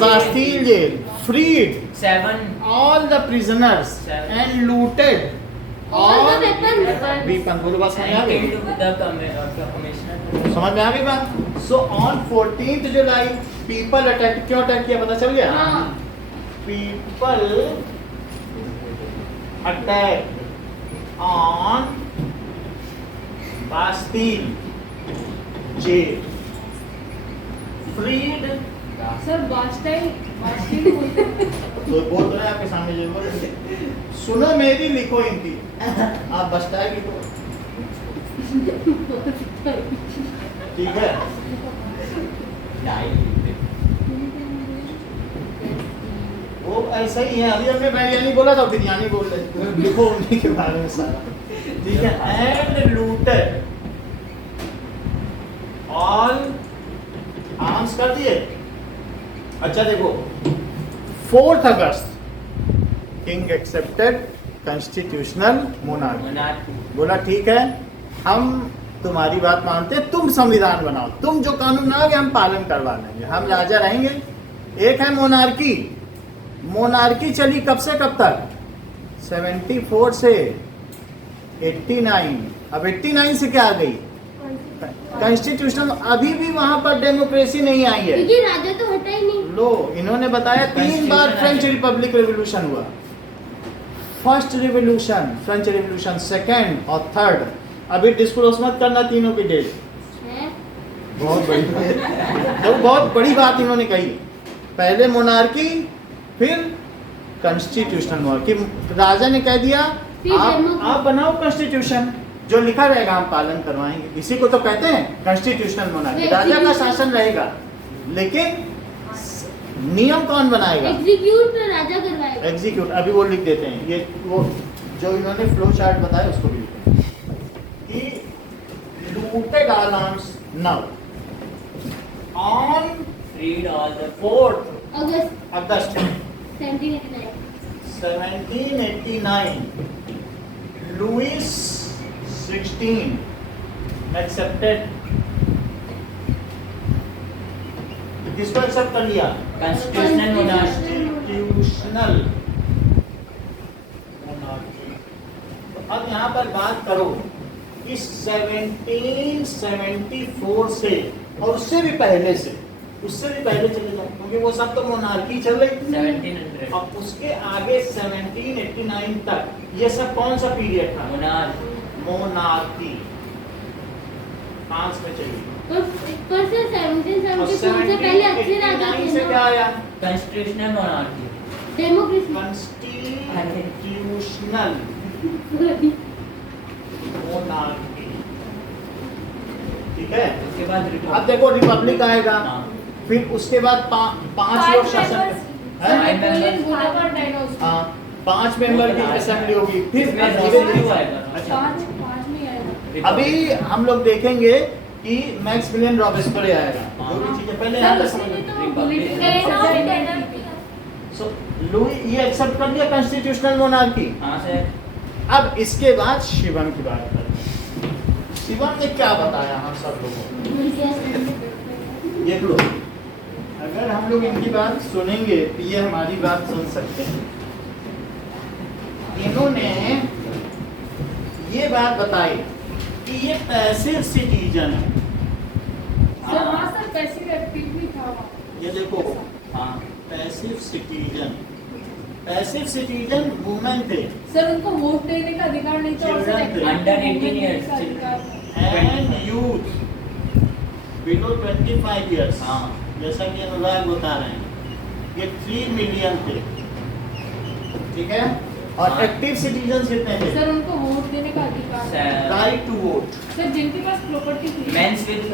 Bastille jail, freed 7 all the prisoners and looted all the weapons. weapons। बोलो बात समझ में आ गई? कमिश्नर समझ में आ गई बात? So on 14th July people attacked। क्यों अटैक किया पता चल गया? हाँ। People attacked on Bastille jail, freed। Sir Bastille Bastille बोलते हैं। तो बोल रहे हैं आपके सामने जो बोल रहे हैं। सुनो मेरी, लिखो इनकी, आप बस्ता लिखो, ठीक है। वो ऐसा ही है, अभी हमने बिरयानी बोला था, बिरयानी बोल रहे, लिखो उन्हीं के बारे में सारा, ठीक है। एंड लूटेड ऑल आर्म्स कर दिए। अच्छा देखो, 4th अगस्त किंग एक्सेप्टेड कॉन्स्टिट्यूशनल मोनार्की। बोला ठीक है, हम तुम्हारी बात मानते हैं, तुम संविधान बनाओ, तुम जो कानून बनाओगे हम पालन करवा लेंगे, हम राजा रहेंगे। एक है मोनार्की। मोनार्की चली कब से कब तक? 74 से 89। अब 89 से क्या आ गई? कॉन्स्टिट्यूशन। अभी भी वहां पर डेमोक्रेसी नहीं आई है। क्योंकि राजा तो हटा ही नहीं। लो, इन्होंने बताया 3 बार फ्रेंच रिपब्लिक रेवोल्यूशन हुआ। First revolution, French revolution, second और थर्ड। अभी डिस्क्लोज मत करना तीनों की डेट। है? बहुत बड़ी तो बहुत बड़ी बात इन्होंने कही। पहले मोनार्की, फिर कॉन्स्टिट्यूशनल मोनार्की। राजा ने कह दिया फिर आप बनाओ कॉन्स्टिट्यूशन, जो लिखा रहेगा हम पालन करवाएंगे। इसी को तो कहते हैं कॉन्स्टिट्यूशनल मोनार्की। राजा का शासन रहेगा, लेकिन नियम कौन बनाएगा? एग्जीक्यूट राजा करवाएगा। एग्जीक्यूट। अभी वो लिख देते हैं, ये वो जो इन्होंने फ्लो चार्ट बताया उसको भी लिखते हैं कि looted all arms now on Read all the 4th August August 1789। 1789 Louis 16 accepted. किसको एक्सेप्ट कर लिया? constitutional monarchy. Constitutional monarchy. तो अब यहाँ पर बात करो कि 1774 से और उससे भी पहले से, उससे भी पहले चले जाओ, क्योंकि वो सब तो मोनार्की चल रही। 1700 अब उसके आगे 1789 तक ये सब कौन सा पीरियड था? monarchy. मोनार्की। 5 में चलिए। पर से 1774 से पहले अच्छे राजा 1789 थे से क्या ना। आया? constitutional monarchy. Democracy. Constitutional monarchy. ठीक है। उसके बाद अब देखो रिपब्लिक आएगा, हाँ। फिर उसके बाद 5 लोग शासन हैं? नेपोलियन बोनापार्ट आएगा उसमें। हाँ, 5 मेंबर की असेंबली होगी। फिर इसमें अब रोस्टर हुआ आएगा। अच्छा, पाँच में आएगा। अभी हम लोग देखेंगे कि मैक्सिमिलियन रॉबेस्पियर आएगा। जो भी चीजें पहले यहाँ सर पे उसी ने समझ। तो Republic. बुलेटिन सो लुई ये एक्सेप्ट कर लिया कॉन्स्टिट्यूशनल मोनार्की। हाँ सर। अब इसके बाद शिवम की बात करते हैं। शिवम ने क्या बताया हम सब लोगों को? देख लो, अगर हम लोग इनकी बात सुनेंगे तो ये हमारी बात सुन सकते हैं। इन्होंने ये बात बताई कि ये पैसिव सिटीजन है। सर वहाँ सर पैसिव एक्टिव भी था वहाँ। ये देखो, हाँ। Passive citizen, passive citizen women थे सर उनको वोट देने का अधिकार नहीं था और सर Children थे। Under 18 वोट देने years, का अधिकार था। And youth below 25 years. हाँ। जैसा कि अनुराग बता रहे हैं, ये 3 मिलियन थे। ठीक है। और हाँ। एक्टिव सिटीजन कितने थे? सर उनको वोट देने का अधिकार था। Right to vote. सर जिनके पास प्रॉपर्टी थी। Men's with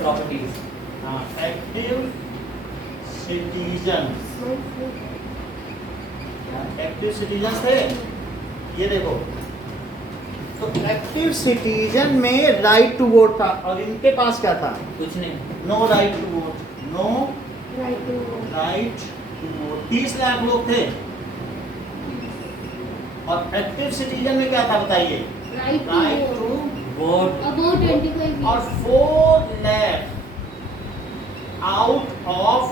properties. हाँ, एक्टिव सिटीजन, एक्टिव सिटीजन थे। ये देखो, तो एक्टिव सिटीजन में राइट टू वोट था, और इनके पास क्या था? कुछ नहीं। No right to vote, no right to right to vote. 30 lakh लोग थे। और एक्टिव सिटीजन में क्या था बताइए? Right right to to vote. About 25 और 4 lakh out of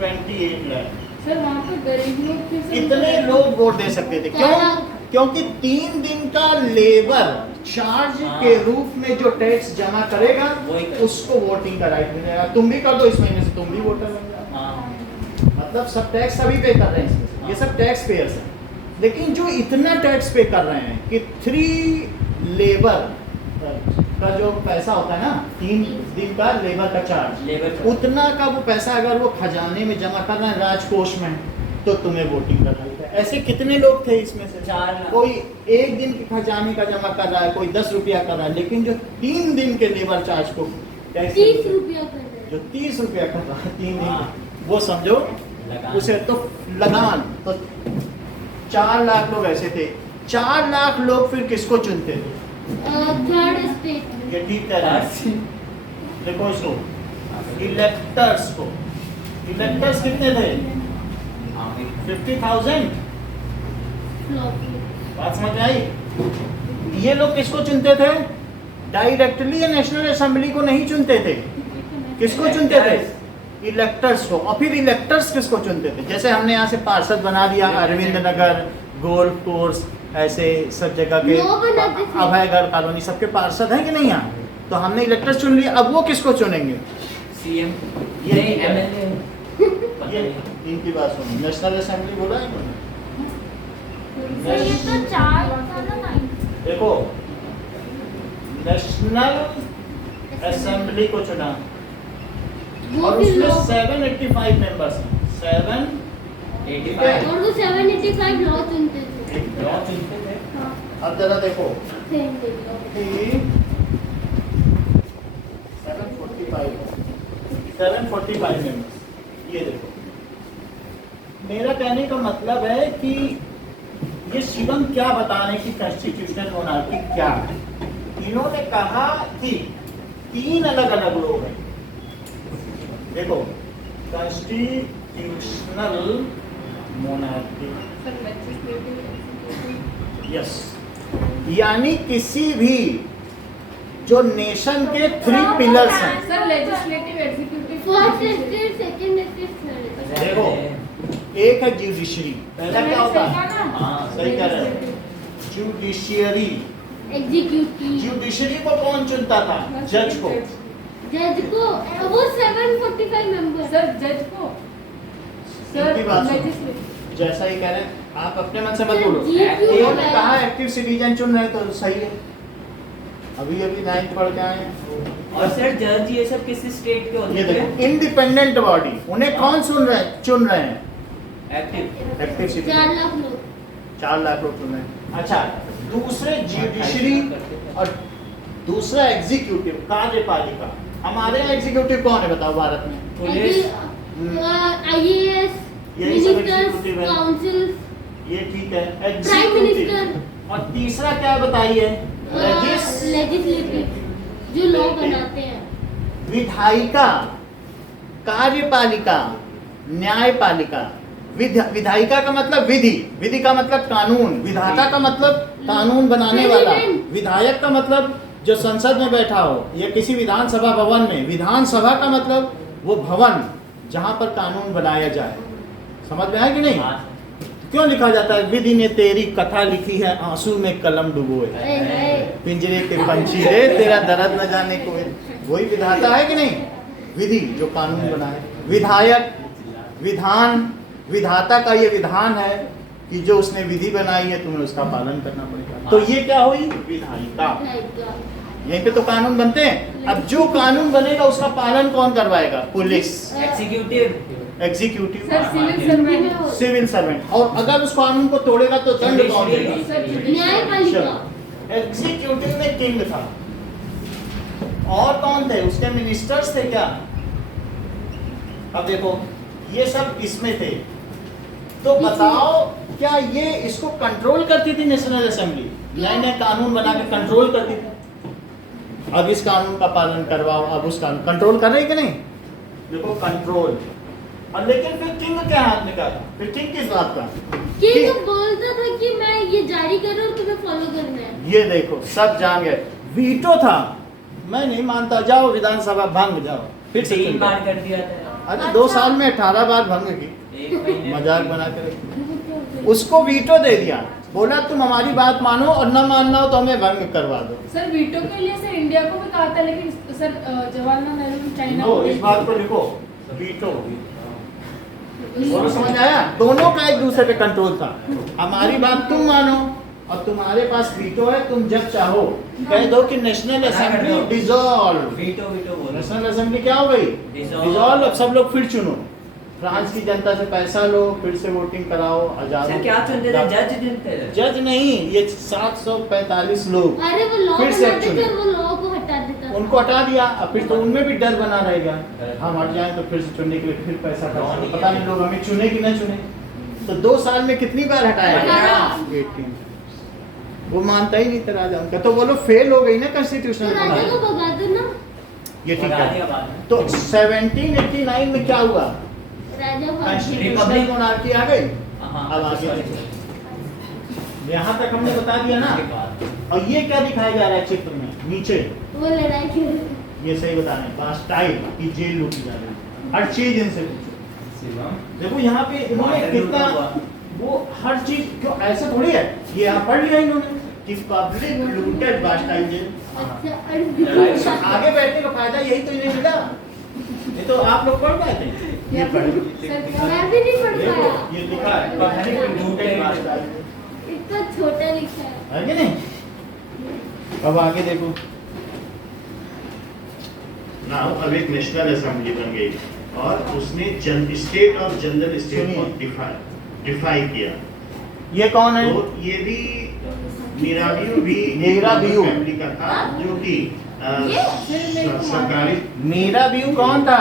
28 lakh sir वहाँ पे गरीब लोग थे सर। इतने लोग वोट दे सकते थे। क्यों? क्योंकि 3 दिन का लेबर चार्ज हाँ। के रूप में जो टैक्स जमा करेगा वही कर- उसको वोटिंग का राइट मिलेगा। तुम भी कर दो इस महीने से, तुम भी वोटर बन जाओ। हाँ। मतलब सब टैक्स सभी पे कर रहे हैं इसमें से। ये सब टैक्स पेयर्स हैं। लेकिन जो इतना टैक्स पे कर रहे हैं कि 3 लेबर का जो पैसा होता है ना, 3 दिन का लेबर का चार्ज, लेबर उतना का वो पैसा अगर वो खजाने में जमा कर रहे हैं राजकोष में, तो तुम्हें वोटिंग का राइट है। ऐसे कितने लोग थे इसमें से? 4 लाख। कोई 1 दिन के खजाने का जमा कर रहा है, कोई 10 रुपया कर रहा है, लेकिन जो 3 दिन के लेबर चार्ज को टैक्स 30 रुपया कर रहे जो हैं। 30 रुपया कर रहा है 3 दिन हाँ। का, वो समझो लगान। उसे तो लगान। तो 4 लाख लोग ऐसे थे। 4 लाख लोग फिर किसको चुनते थे? Third state. ये ठीक कह रहा है। देखो इसको, इलेक्टर्स को। इलेक्टर्स कितने थे? 50,000। फ्लॉप। बात समझ में आई? ये लोग किसको चुनते थे? डायरेक्टली ये नेशनल असेंबली को नहीं चुनते थे। किसको चुनते थे? इलेक्टर्स को। और फिर इलेक्टर्स किसको चुनते थे? जैसे हमने यहाँ से पार्षद बना दिया, अरविंद नगर, गोल्फ कोर्स, ऐसे सब जगह के वो बनाते थे। अभयगढ़ कॉलोनी सबके पार्षद हैं कि नहीं यहाँ? तो हमने इलेक्टर्स चुन लिया, अब वो किसको चुनेंगे? सीएम ये नहीं एमएलए। ये इनकी बात सुनो, नेशनल असेंबली बोला है इन्होंने। सर ये तो 4 था ना 9। देखो, नेशनल असेंबली को चुना वो और फिर उसमें लोग 785 मेंबर्स हैं। 785 और वो 785 लॉ चुनते थे। लॉ चुनते थे। हाँ, अब जरा देखो same thing, law। कि 745 मेंबर्स, ये देखो, मेरा कहने का मतलब है कि ये शिवम क्या बता रहे हैं कि कॉन्स्टिट्यूशनल मोनार्की क्या है। इन्होंने कहा कि 3 अलग अलग लोग हैं। देखो, constitutional monarchy, sir legislative yes, यानी किसी भी जो नेशन के 3 पिलर्स हैं। Sir legislative executive first state, second state, third. देखो, एक है जुडिशरी, पहला क्या होता है? हाँ सही कह रहे हैं, जुडिशियरी। एग्जीक्यूटिव जुडिशरी को कौन चुनता था? जज को। जज को, वो 745 मेंबर। सर जज को सर इनकी बात सुनो। लेजिस्लेटिव जैसा ही कह रहे हैं, आप अपने मन से मत बोलो। जी क्यों इन्होंने है? कहा एक्टिव सिटीजन चुन रहे तो सही है। अभी 9th पढ़ के आए हैं। और सर जज ये सब किसी स्टेट के ये होते देखो, थे? इंडिपेंडेंट बॉडी, उन्हें कौन चुन रहे हैं? एक्टिव। Active 4 citizen. लाख लोग। 4 लाख लोग चुन रहे हैं। अच्छा, दूसरे जुडिशरी और दूसरा एग्जीक्यूटिव, कार्यपालिका। हमारे यहाँ एग्जीक्यूटिव कौन है बताओ भारत में? पुलिस। IAS, यही सब मिनिस्टर्स, executive है। काउंसिल, ये ठीक है, प्राइम एग्जीक्यूटिव। मिनिस्टर, और तीसरा क्या बताइए? लेजिस्लेटिव, जो लॉ बनाते हैं। विधायिका, कार्यपालिका, न्यायपालिका। विधायिका का मतलब विधि, विधि का मतलब कानून, विधाता का मतलब कानून बनाने वाला, President। विधायक का मतलब जो संसद में बैठा हो या किसी विधानसभा भवन में। विधानसभा का मतलब वो भवन जहां पर कानून बनाया जाए। समझ में आया कि नहीं? हाँ। क्यों लिखा जाता है? विधि ने तेरी कथा लिखी है, आंसू में कलम डुबोए, ए, ए, पिंजरे के पंछी रे तेरा दर्द न जाने को। वही विधाता है कि नहीं? विधि जो कानून बनाए। विधायक, विधान, विधाता का ये विधान है कि जो उसने विधि बनाई है तुम्हें उसका पालन करना पड़ेगा। तो ये क्या हुई? विधायिका। विधायिका। यहीं पे तो कानून बनते हैं। अब जो कानून बनेगा उसका पालन कौन करवाएगा? Police. Executive. Executive, sir civil servant civil servant. और अगर उस कानून को तोड़ेगा तो दंड कौन देगा? सर न्यायपालिका। एग्जीक्यूटिव में किंग था। और कौन थे? उसके मिनिस्टर्स थे क्या? अब देखो, ये सब इसमें थे। तो बताओ, क्या ये इसको कंट्रोल करती थी नेशनल असेंबली? नए नए कानून बना के कंट्रोल करती थी। अब इस कानून का पालन करवाओ, अब उस कानून कंट्रोल कर रही कि नहीं? देखो, कंट्रोल। और लेकिन फिर किंग क्या हाथ निकाला? फिर किंग किस बात का? किंग तो बोलता था कि मैं ये जारी कर रहा हूँ, तुम्हें फॉलो करना है। ये देखो, सब जान गए। वीटो था, मैं नहीं मानता, जाओ विधानसभा भंग, जाओ फिर से 3 चुन बार लो। कर दिया था। अरे 2 साल में 18 बार भंग की, 1 महीने मजाक बना के रखी। उसको वीटो दे दिया, बोला तुम हमारी बात मानो और न मानना हो तो हमें भंग करवा दो। सर वीटो के लिए सर इंडिया को भी कहा था, लेकिन सर जवाहरलाल नेहरू ने चाइना लो, इस बात को लिखो, वीटो। बोलो, समझ आया? दोनों का एक दूसरे पे कंट्रोल था। हमारी बात तुम मानो और तुम्हारे पास वीटो है, तुम जब चाहो कह दो कि national assembly dissolve. Veto veto बोलो। नेशनल असेंबली क्या हो गई? डिसॉल्व। अब सब लोग फिर चुनो, फ्रांस की जनता से पैसा लो, फिर से वोटिंग कराओ, आजाद। सर क्या चुनते थे? जज चुनते थे? जज नहीं, ये 745 लोग अरे वो लॉ फिर से बनाते चुने। थे और वो लॉ को हटा देता था। उनको हटा दिया। अब फिर तो उनमें भी डर बना रहेगा, हम हट जाएं तो फिर से चुनने के लिए फिर पैसा खर्च, पता नहीं लोग हमें चुने कि न चुने। तो 2 साल में कितनी बार हटाया? 18। वो मानता ही नहीं था राजा उनका। तो बोलो फेल हो गई ना तो कॉन्स्टिट्यूशनल राजा को भगा दो ना। ये ठीक भगा है। दिया बाद में। तो 1789 में क्या हुआ? राजा भाग गया। कॉन्स्टिट्यूशनल मोनार्की आ गई। हाँ, अब आगे sorry। देखो। यहाँ तक हमने बता दिया ना। और ये क्या दिखाया जा रहा है चित्र में नीचे, वो लड़ाई खेल रहे हैं। ये सही बता रहे हैं, बास्टाइल की जेल लूटी जा रही है, हर चीज इनसे पूछो। देखो यहाँ पे इन्होंने कितना वो हर चीज, क्यों ऐसा थोड़ी है, ये यहाँ पढ़ लिया इन्होंने कि पब्लिक लूटेड बास्टाइल जेल। अच्छा, अरे आगे बैठने का फायदा यही तो इन्हें मिला, ये तो आप लोग पढ़ पाए थे, ये पढ़ मैं भी नहीं पढ़ देखो पाया। ये लिखा है पब्लिक लूटेड बास्टाइल, इतना छोटा लिखा है। है कि नहीं। अब आगे देखो, नाउ अब एक नेशनल असेंबली बन गई और उसने स्टेट और जनरल स्टेट को डिफाई किया। ये कौन है? तो ये भी मीराबियो भी मीराबियो फैमिली का था, जो कि सरकारी। मीराबियो कौन था?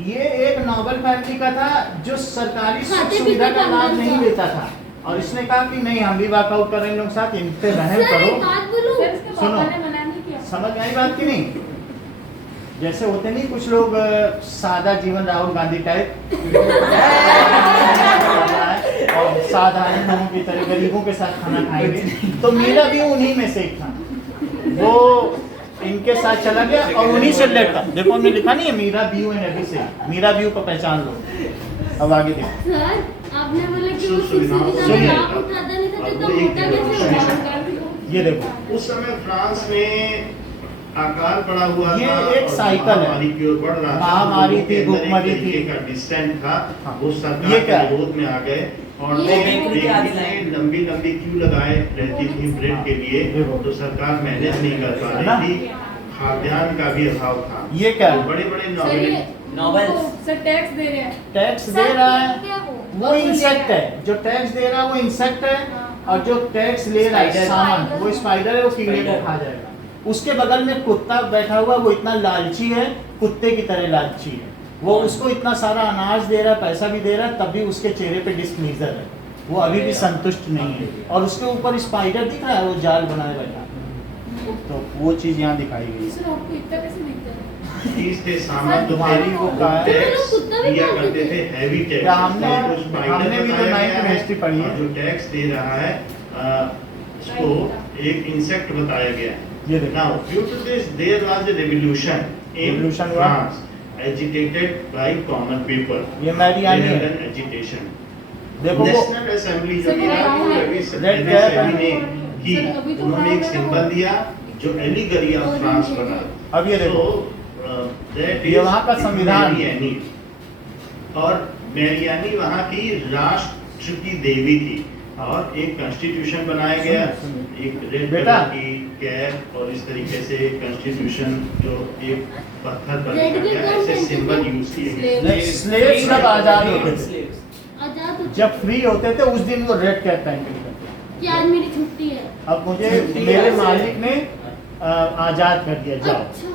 ये एक नोबल फैमिली का था जो सरकारी सुख सुविधा का लाभ नहीं लेता था, और इसने कहा कि नहीं हम भी वॉकआउट कर रहे हैं, लोग साथ इन पे रहम सर, एक करो। बात बोलूं? सर इसके सुनो। पापा ने मना नहीं किया। समझ में आई बात की नहीं? जैसे होते नहीं कुछ लोग सादा जीवन राहुल गांधी टाइप और साधारण लोगों की तरह गरीबों के साथ खाना खाएंगे, तो मेरा भी उन्हीं में से एक था। वो इनके साथ चला गया और उन्हीं से लेकर, देखो हमने लिखा नहीं है मीरा व्यू एंड अभी से, मीरा व्यू को पहचान लो। अब आगे देखो, सर, आपने बोला कि वो सुविधाओं सुविधा का सुनिए। लाभ उठाता नहीं था, तो अब मोटा कैसे एक हुआ? ये देखो, उस समय फ्रांस में आकार बढ़ा हुआ ये था एक और साइकिल है। महामारी की ओर बढ़ रहा था। महामारी लोगों के थी, अंदर एक भुखमरी तरीके थी। का डिस्टेंट था, हाँ। वो ये सरकार क्या के है? विरोध में आ गए और ये बेकरी की आदत है। लंबी लंबी क्यू लगाए रहती थी ब्रेड के लिए, देखो। तो सरकार मैनेज नहीं कर पा है ना? रही थी, खाद्यान्न का भी अभाव था। ये क्या है? बड़े बड़े सर ये Novels। सर टैक्स दे रहे हैं। टैक्स दे रहा है, वो इंसेक्ट है जो टैक्स दे रहा है, वो इंसेक्ट है, और जो टैक्स ले रहा है Spider। सामान, वो स्पाइडर है, वो कीड़े को Spider। खा जाएगा। उसके बगल में कुत्ता बैठा हुआ, वो इतना लालची है, कुत्ते की तरह लालची है, वो उसको इतना सारा अनाज दे रहा है, पैसा भी दे रहा है, तब भी उसके चेहरे पे डिस्प्लीजर है, वो अभी भी संतुष्ट नहीं है, और उसके ऊपर स्पाइडर दिख रहा है, वो जाल बनाए बैठा। तो वो चीज यहाँ दिखाई गई है। सर आपको इतना कैसे दिखता है? चीज थे सामान, तुम्हारी वो कहा है। टैक्स कुत्ता भी दिया खाते करते थे। थे, हैवी टैक्स। क्या हमने भी तो बताया 9th गया में है, हिस्ट्री पढ़ी है। और जो टैक्स दे रहा है इसको एक इंसेक्ट बताया गया है। ये देखो, Now, due to this, there was a revolution in Revolution हुआ? France, agitated by common people. ये मैरियानी They had है, an agitation. देखो वो नेशनल असेंबली जो सर, कि वो रवि Red Cap सैनी ने की, सर, अभी तो उन्होंने एक हमारा सिंबल दिया जो एलिगरी ऑफ फ्रांस बना। अब ये देखो, दैट ये वहाँ का संविधान। मैरियानी, और मैरियानी वहाँ की राष्ट्र की देवी थी, और एक कॉन्स्टिट्यूशन बनाया गया, एक रेड बेटा। कलर की कैप, और इस तरीके से कॉन्स्टिट्यूशन जो एक पत्थर पर Red लिखा के गया, कौन ऐसे से सिंबल यूज किए गए। नहीं, स्लेव्स जब आजाद होते थे, आजाद हो जब फ्री होते थे, उस दिन वो रेड कैप पहन के निकलते थे। कि आज मेरी छुट्टी है। अब मुझे मेरे मालिक ने आजाद कर दिया, जाओ। अच्छा,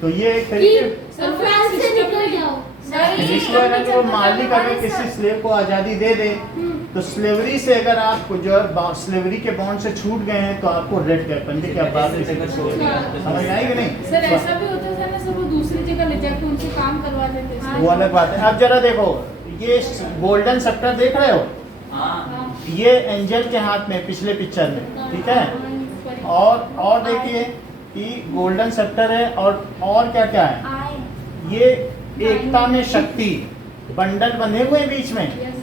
तो ये एक कि तरीके सर, फ्रांस से system निकल नहीं। जाओ। इसलिए अगर वो मालिक अगर किसी स्लेव को आज़ादी दे दे, तो स्लेवरी से अगर आप जो है स्लेवरी के बॉन्ड से छूट गए हैं, तो आपको रेड कैप पहन के क्या बात है, समझ आई कि नहीं? सर ऐसा भी होता है ना, सर वो दूसरी जगह ले जाके उनसे काम करवा लेते हैं। वो अलग बात है। अब जरा देखो, ये गोल्डन सेक्टर देख रहे हो, हाँ, ये एंजल के हाथ में पिछले पिक्चर में, ठीक है। और देखिए कि गोल्डन सेक्टर है, और क्या क्या है, ये एकता में शक्ति, बंडल बंधे हुए हैं बीच में,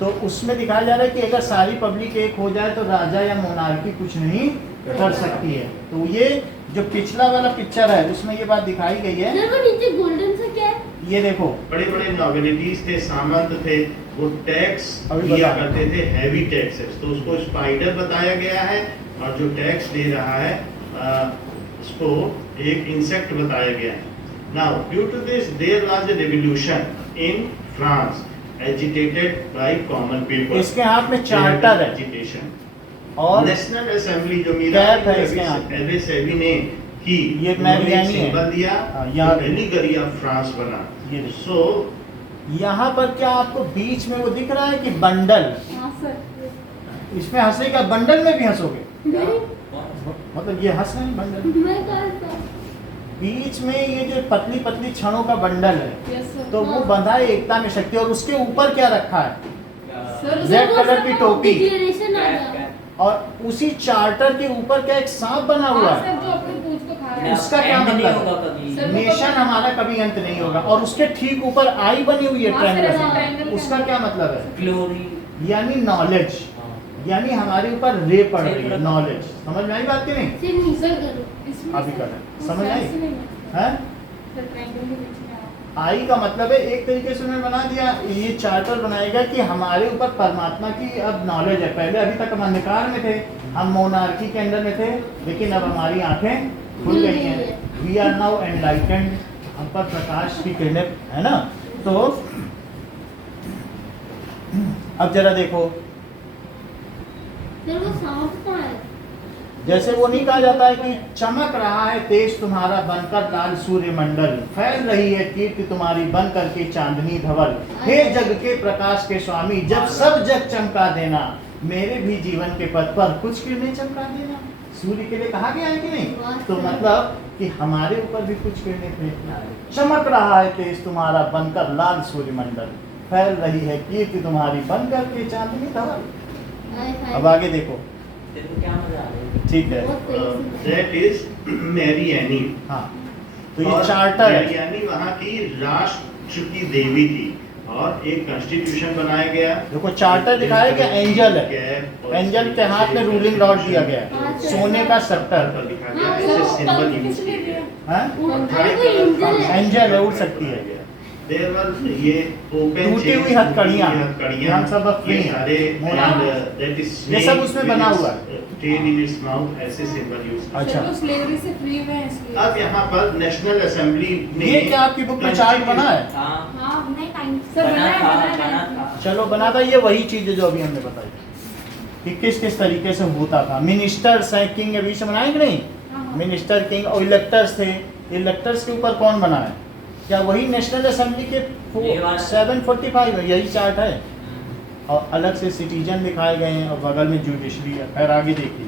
तो उसमें दिखाया जा रहा है कि अगर सारी पब्लिक एक हो जाए तो राजा या मोनार्की कुछ नहीं कर सकती है। तो ये जो पिछला वाला पिक्चर है उसमें ये बात दिखाई गई है। सर वो नीचे गोल्डन सा क्या है? ये देखो, बड़े बड़े नॉबिलिटीज थे, सामंत थे, वो टैक्स अभी दिया बता। करते थे, हैवी टैक्सेस, तो उसको स्पाइडर बताया गया है, और जो टैक्स दे रहा है उसको एक इंसेक्ट बताया गया है। Now, due to this, there was a revolution in France, agitated by common people. इसके हाथ में चार्टर है, Agitation. और नेशनल असेंबली जो कैप है इसके हाथ में। एवे सेवी ने की, ये उन्होंने मैरियानी एक है। सिंबल दिया, हाँ, यहाँ पे। एलिगरी ऑफ फ्रांस बना। ये देखो। So, यहाँ पर क्या आपको बीच में वो दिख रहा है कि बंडल, हाँ सर। इसमें हंसने का, बंडल में भी हंसोगे, नहीं, मतलब ये हंस रहे हैं बंडल, मैं कहा था। बीच में ये जो पतली पतली छड़ों का बंडल है, यस सर। तो वो बंधा है एकता में शक्ति, और उसके ऊपर क्या रखा है, सर रेड कलर की टोपी। डिक्लेरेशन आ गया। और उसी चार्टर के ऊपर क्या एक सांप बना हुआ हाँ, है। सर जो अपनी पूंछ को खा रहा है। उसका क्या end नहीं मतलब? होगा कभी। सर, नेशन हमारा कभी अंत नहीं होगा, और उसके ठीक ऊपर आई बनी हुई है हाँ, सर, ऐसे ट्रायंगल, triangle उसका का- क्या मतलब है? ग्लोरी। यानी नॉलेज, यानी हमारे ऊपर रे पड़ रही है, नॉलेज। समझ में आई बात की नहीं? सिर्फ नीचे करो। इसमें अभी सर, कर रहे हैं। वो समझ आई? sense नहीं है। है सर, triangle के बीच में आप- आई का मतलब है एक तरीके से उन्होंने बना दिया, ये चार्टर बनाएगा कि हमारे ऊपर परमात्मा की अब नॉलेज है। पहले अभी तक हम अंधकार में थे, हम मोनार्की के अंदर में थे, लेकिन अब हमारी आंखें खुल गई हैं। वी आर नाउ एनलाइटेंड, हम पर प्रकाश की किरणें है ना। तो अब जरा देखो, फिर वो सांप कहाँ है? जैसे वो नहीं कहा जाता है कि चमक रहा है तेज तुम्हारा बनकर लाल सूर्य मंडल, फैल रही है कीर्ति तुम्हारी बन करके चांदनी धवल, हे जग के प्रकाश के स्वामी, जब सब जग चमका देना, मेरे भी जीवन के पथ पर कुछ किरणें चमका देना। सूर्य के लिए कहा गया है कि नहीं? तो मतलब कि हमारे ऊपर भी कुछ किरणें फेंकना है। चमक रहा है तेज तुम्हारा बनकर लाल सूर्य मंडल, फैल रही है कीर्ति तुम्हारी बन करके चांदनी धवल। हाय, हाय। अब आगे देखो, तेरे को क्या मजा आ रहा है? ठीक है। बहुत सही से। That is Mary Annie. हाँ, तो ये चार्टर है। मैरी एनी वहाँ की राष्ट्र की देवी थी, और एक कॉन्स्टिट्यूशन बनाया गया। देखो चार्टर दिखाया गया, एंजल है, एंजल के हाथ में रूलिंग रॉड दिया गया है, सोने का सप्टर पर दिखा गया, ऐसे सिंबल यूज किए गए। है, अरे वो एंजल है। एंजल है, उड़ सकती है। There were ये open टूटी हुई chains, हथकड़ियाँ, टूटी हुई हथकड़ियाँ, हम सब अब free ये हैं। सारे मोना। and that is ये सब उसमें snake बना with हुआ its tail in its mouth, ऐसे सिंबल यूज। अच्छा। सर, वो slavery से free हुए हैं इसलिए। अब यहाँ पर नेशनल असेंबली में ये क्या आपकी बुक में चार्ट बना है? हाँ, हाँ, नहीं टाइम सर, बना था, बना बना है। था। चलो बना था, ये वही चीज है जो अभी हमने बताई कि किस किस तरीके से होता था। मिनिस्टर्स हैं, किंग अभी से बनाए कि नहीं? हाँ, हाँ। मिनिस्टर, किंग और इलेक्टर्स थे। इलेक्टर्स के ऊपर कौन बना है? क्या वही नेशनल असेंबली के ये वाला। 745 है, यही चार्ट है। और अलग से सिटीजन दिखाए गए हैं, और बगल में जुडिशरी है। खैर आगे देखिए,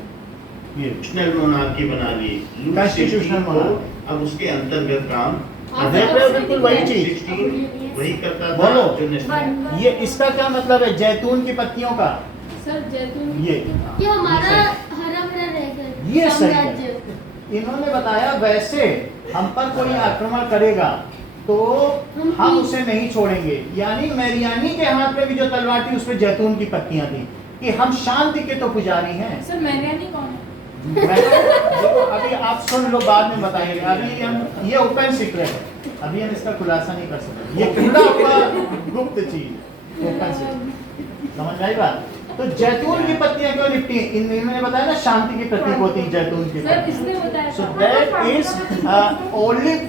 ये नेशनल मोनार्की बना ली, लुई Constitutional 16 को monarchy। अब उसके अंतर्गत काम हाँ, देख रहे हो, बिल्कुल वही चीज। 16 वही करता था बोलो। जो नेशनल। ये इसका क्या मतलब है? जैतून की पत्तियों का सर, जैतून ये कि हमारा हरा भरा रहेगा ये सही है। साम्राज्य। इन्होंने बताया वैसे हम पर कोई आक्रमण करेगा तो हम उसे नहीं छोड़ेंगे। यानी मैरियानी के हाथ में भी जो तलवार थी उसमें जैतून की पत्तियां थी कि हम शांति के तो पुजारी हैं। सर, मैरियानी कौन है? देखो अभी आप सुन लो, बाद में बताएंगे। अभी हम ये ओपन सीक्रेट है, अभी हम इसका खुलासा नहीं कर सकते। ये खुला हुआ गुप्त चीज, ओपन सीक्रेट। समझ आई बात? तो जैतून की पत्तियां क्यों लिपटी? इन्होंने बताया ना शांति की प्रतीक होती है जैतून की सर, पत्तियां। इसने बताया So था। that is olive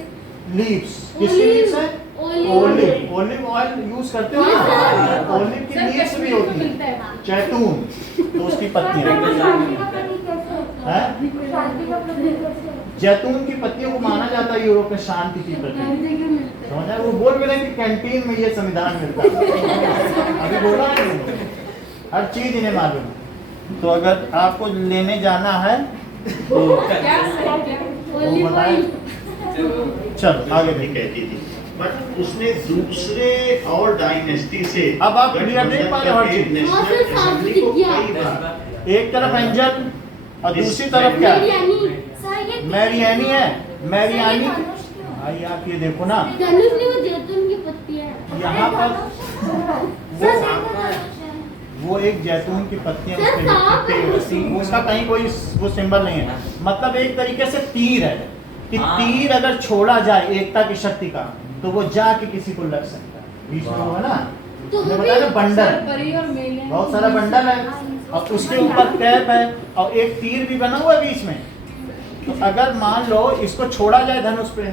leaves. किसकी leaves है? Olive. Olive oil use करते हो Yes, ना? sir. Olive की सर, leaves भी कश्मीर में होती मिलता है। है। जैतून, तो उसकी पत्तियां। शांति का प्रतीक कैसे होता है? है? शांति का प्रतीक कैसे होता है? जैतून की पत्तियों को माना जाता है यूरोप में शांति की प्रतीक। गांधी के मिलता है। समझ आया? वो बोल भी रहे हैं कि कैंटीन में ये संविधान मिलता है। अभी बोला है उन्होंने। हर चीज इन्हें मालूम है। तो अगर आपको लेने जाना है तो क्या सर, क्या? वो बताएं। चलो आगे नहीं देखिए। कहती थी, बट उसने दूसरे और डायनेस्टी से अब आप clear देख पा रहे हो हर चीज? नेशनल हाँ, सर, असेंबली को किया। कई बार एक तरफ एंजल और दूसरी तरफ क्या है? मैरियानी। सर, ये मैरियानी है। मैरियानी सर, ये धनुष क्यों है? भाई आप ये देखो ना, धनुष नहीं, वो जैतून की पत्तियां हैं। यहाँ पर सर, ये तो धनुष है। वो एक जैतून की पत्तियां सर, उसपे सांप है। लिपटी हुई हैं। उसका कहीं कोई वो सिंबल नहीं है। मतलब एक तरीके से तीर है कि हाँ। तीर अगर छोड़ा जाए एकता की शक्ति का तो वो जाके किसी को लग सकता है। बीच में वो है ना, तो मैंने वो बताया ना भी- बंडल, सर, परी और मेल हैं। बहुत सारा बंडल है और उसके ऊपर कैप है और एक तीर भी बना हुआ है बीच में। तो अगर मान लो इसको छोड़ा जाए धनुष पे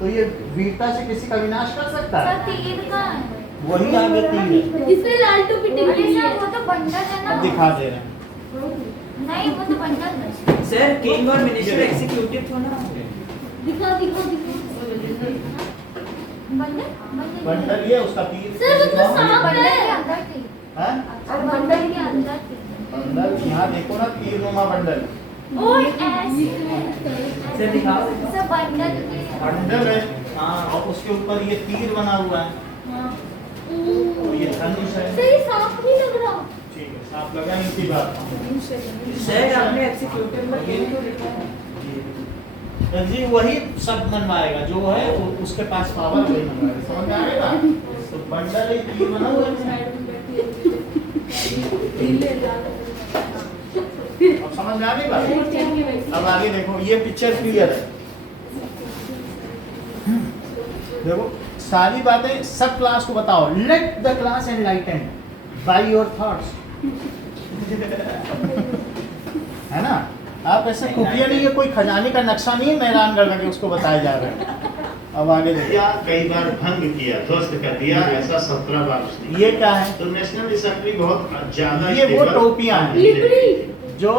तो ये वीरता से किसी का विनाश कर सकता सर, है। तीर का है। वही आगे तीर है। इसमें लाल टोपी टिक अरे रही सर, है। वो तो बंडल है ना। अब दिखा दे रहे हैं। नहीं, वो तो बंडल है। सर, किंग और मिनिस्टर एग्जीक्यूटिव थो ना। दिखाओ दिखाओ दिखाओ। बंडल? बंडल? बंडल ये उसका तीर। सर, वो तो सांप बंडल है। के अंदर थी। हैं? और बंडल के अंदर थी। बंडल यहाँ देखो ना, तीर नुमा बंडल। और ऐसे सर, दिखाओ। सर, बंडल के बंडल है हाँ। और उसके ऊपर ये तीर बना हुआ है हाँ। और ये धनुष है। सर, ये सांप नहीं लग रहा। ठीक है। आप लगा इनकी बात। सर आपने एग्जीक्यूटिव में ये तो लिखा है। जी वही सब मनवाएगा जो है उसके पास पावर वही मनवाएगा, समझ में आएगा। तो बंडल एक ये बना हुआ है, अब समझ में आ गई बात। अब आगे देखो, ये पिक्चर क्लियर है, देखो सारी बातें सब क्लास को बताओ। Let the class enlighten by your thoughts, है ना। आप ऐसे खुफिया नहीं है, कोई खजाने का नक्शा नहीं है मैदान गढ़ के उसको बताया जा रहा है। अब आगे देखिए, या कई बार भंग किया, ध्वस्त कर दिया, ऐसा 17 बार उसने ये किया। क्या है? तो नेशनल असेंबली बहुत ज्यादा ये वो stable टोपियां हैं। लिबड़ी। जो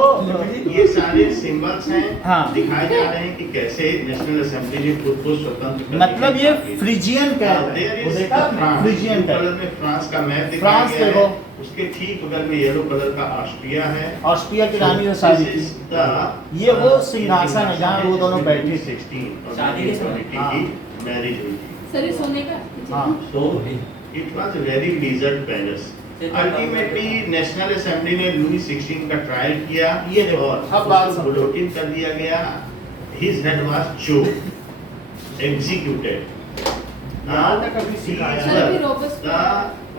ये सारे सिंबल्स हैं, हाँ। दिखाए जा रहे हैं कि कैसे नेशनल असेंबली ने खुद को स्वतंत्र करने मतलब की ये बात की। फ्रिजियन कैप है, वो देखा फ्रिजियन कैप। कलर में फ्रांस का मैप दिखाया फ्रांस गया देखो। है, उसके ठीक बगल में येलो कलर का ऑस्ट्रिया है। ऑस्ट्रिया की रानी जो शादी This थी, is the, ये वो सिंहासन है जहाँ वो दोनों बैठी थी। 16 और शादी के समय। 1920 की मैरिज हुई थी। सर ये सोने का हाँ। So it was a very desert palace. Ultimately national assembly ने लुई 16 का ट्रायल किया, ये देखो, और अब बात उसको समझो। गुलोटिन कर दिया गया। His head was choked, executed. यहाँ तक अभी सिखाया सर है। भी रोबस्ट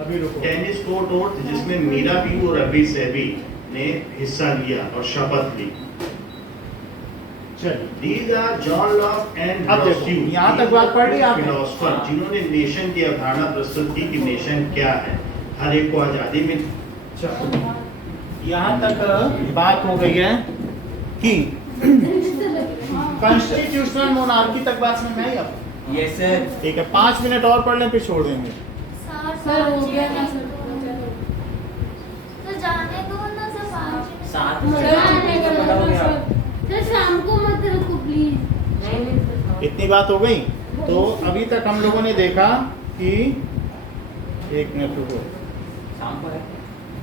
अभी रुको, टेनिस कोर्ट ओथ जिसमें मीरा भी और रवि सेबी ने हिस्सा लिया और शपथ ली। चलिए These are John Locke and अब देखो, Rousseau, यहाँ तक बात पढ़ ली आपने? फिलोसोफर जिन्होंने नेशन की अवधारणा प्रस्तुत की कि नेशन क्या है, हर एक को आजादी मिली। चलो यहाँ तक बात हो गई है कि कॉन्स्टिट्यूशनल मोनार्की तक बात समझ में आई अब? Yes sir. ठीक है, 5 मिनट और पढ़ लें फिर छोड़ देंगे। सर हो गया ना सर तो जाने दो ना सब 5 मिनट। सात सर आपने करना था सर सर शाम को मत रखो प्लीज। इतनी बात हो गई। तो अभी तक हम लोगों ने देखा कि 1 मिनट रुको, शाम को है।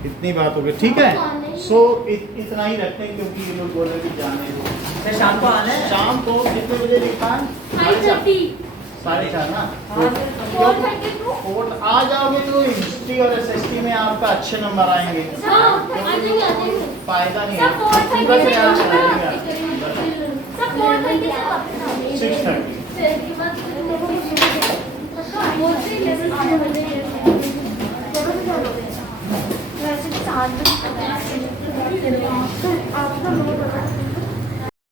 इतनी बात हो गई, ठीक है। सो इतना ही रखते हैं क्योंकि ये लोग बोल रहे हैं कि जाने दो। सर शाम को आना है। शाम को कितने बजे लिखा है? 5:30। 4:30 ना। हाँ सर 4:32। और आ जाओगे तो हिस्ट्री और एसएसटी में आपका अच्छे नंबर आएंगे। हाँ, आ जाएंगे। फायदा नहीं है, सब 4:30 पूरा से याद सब चलाएंगे। 4:30 से वापस आओगे। 6:30। वैसे भी 7 बजे तक आप तो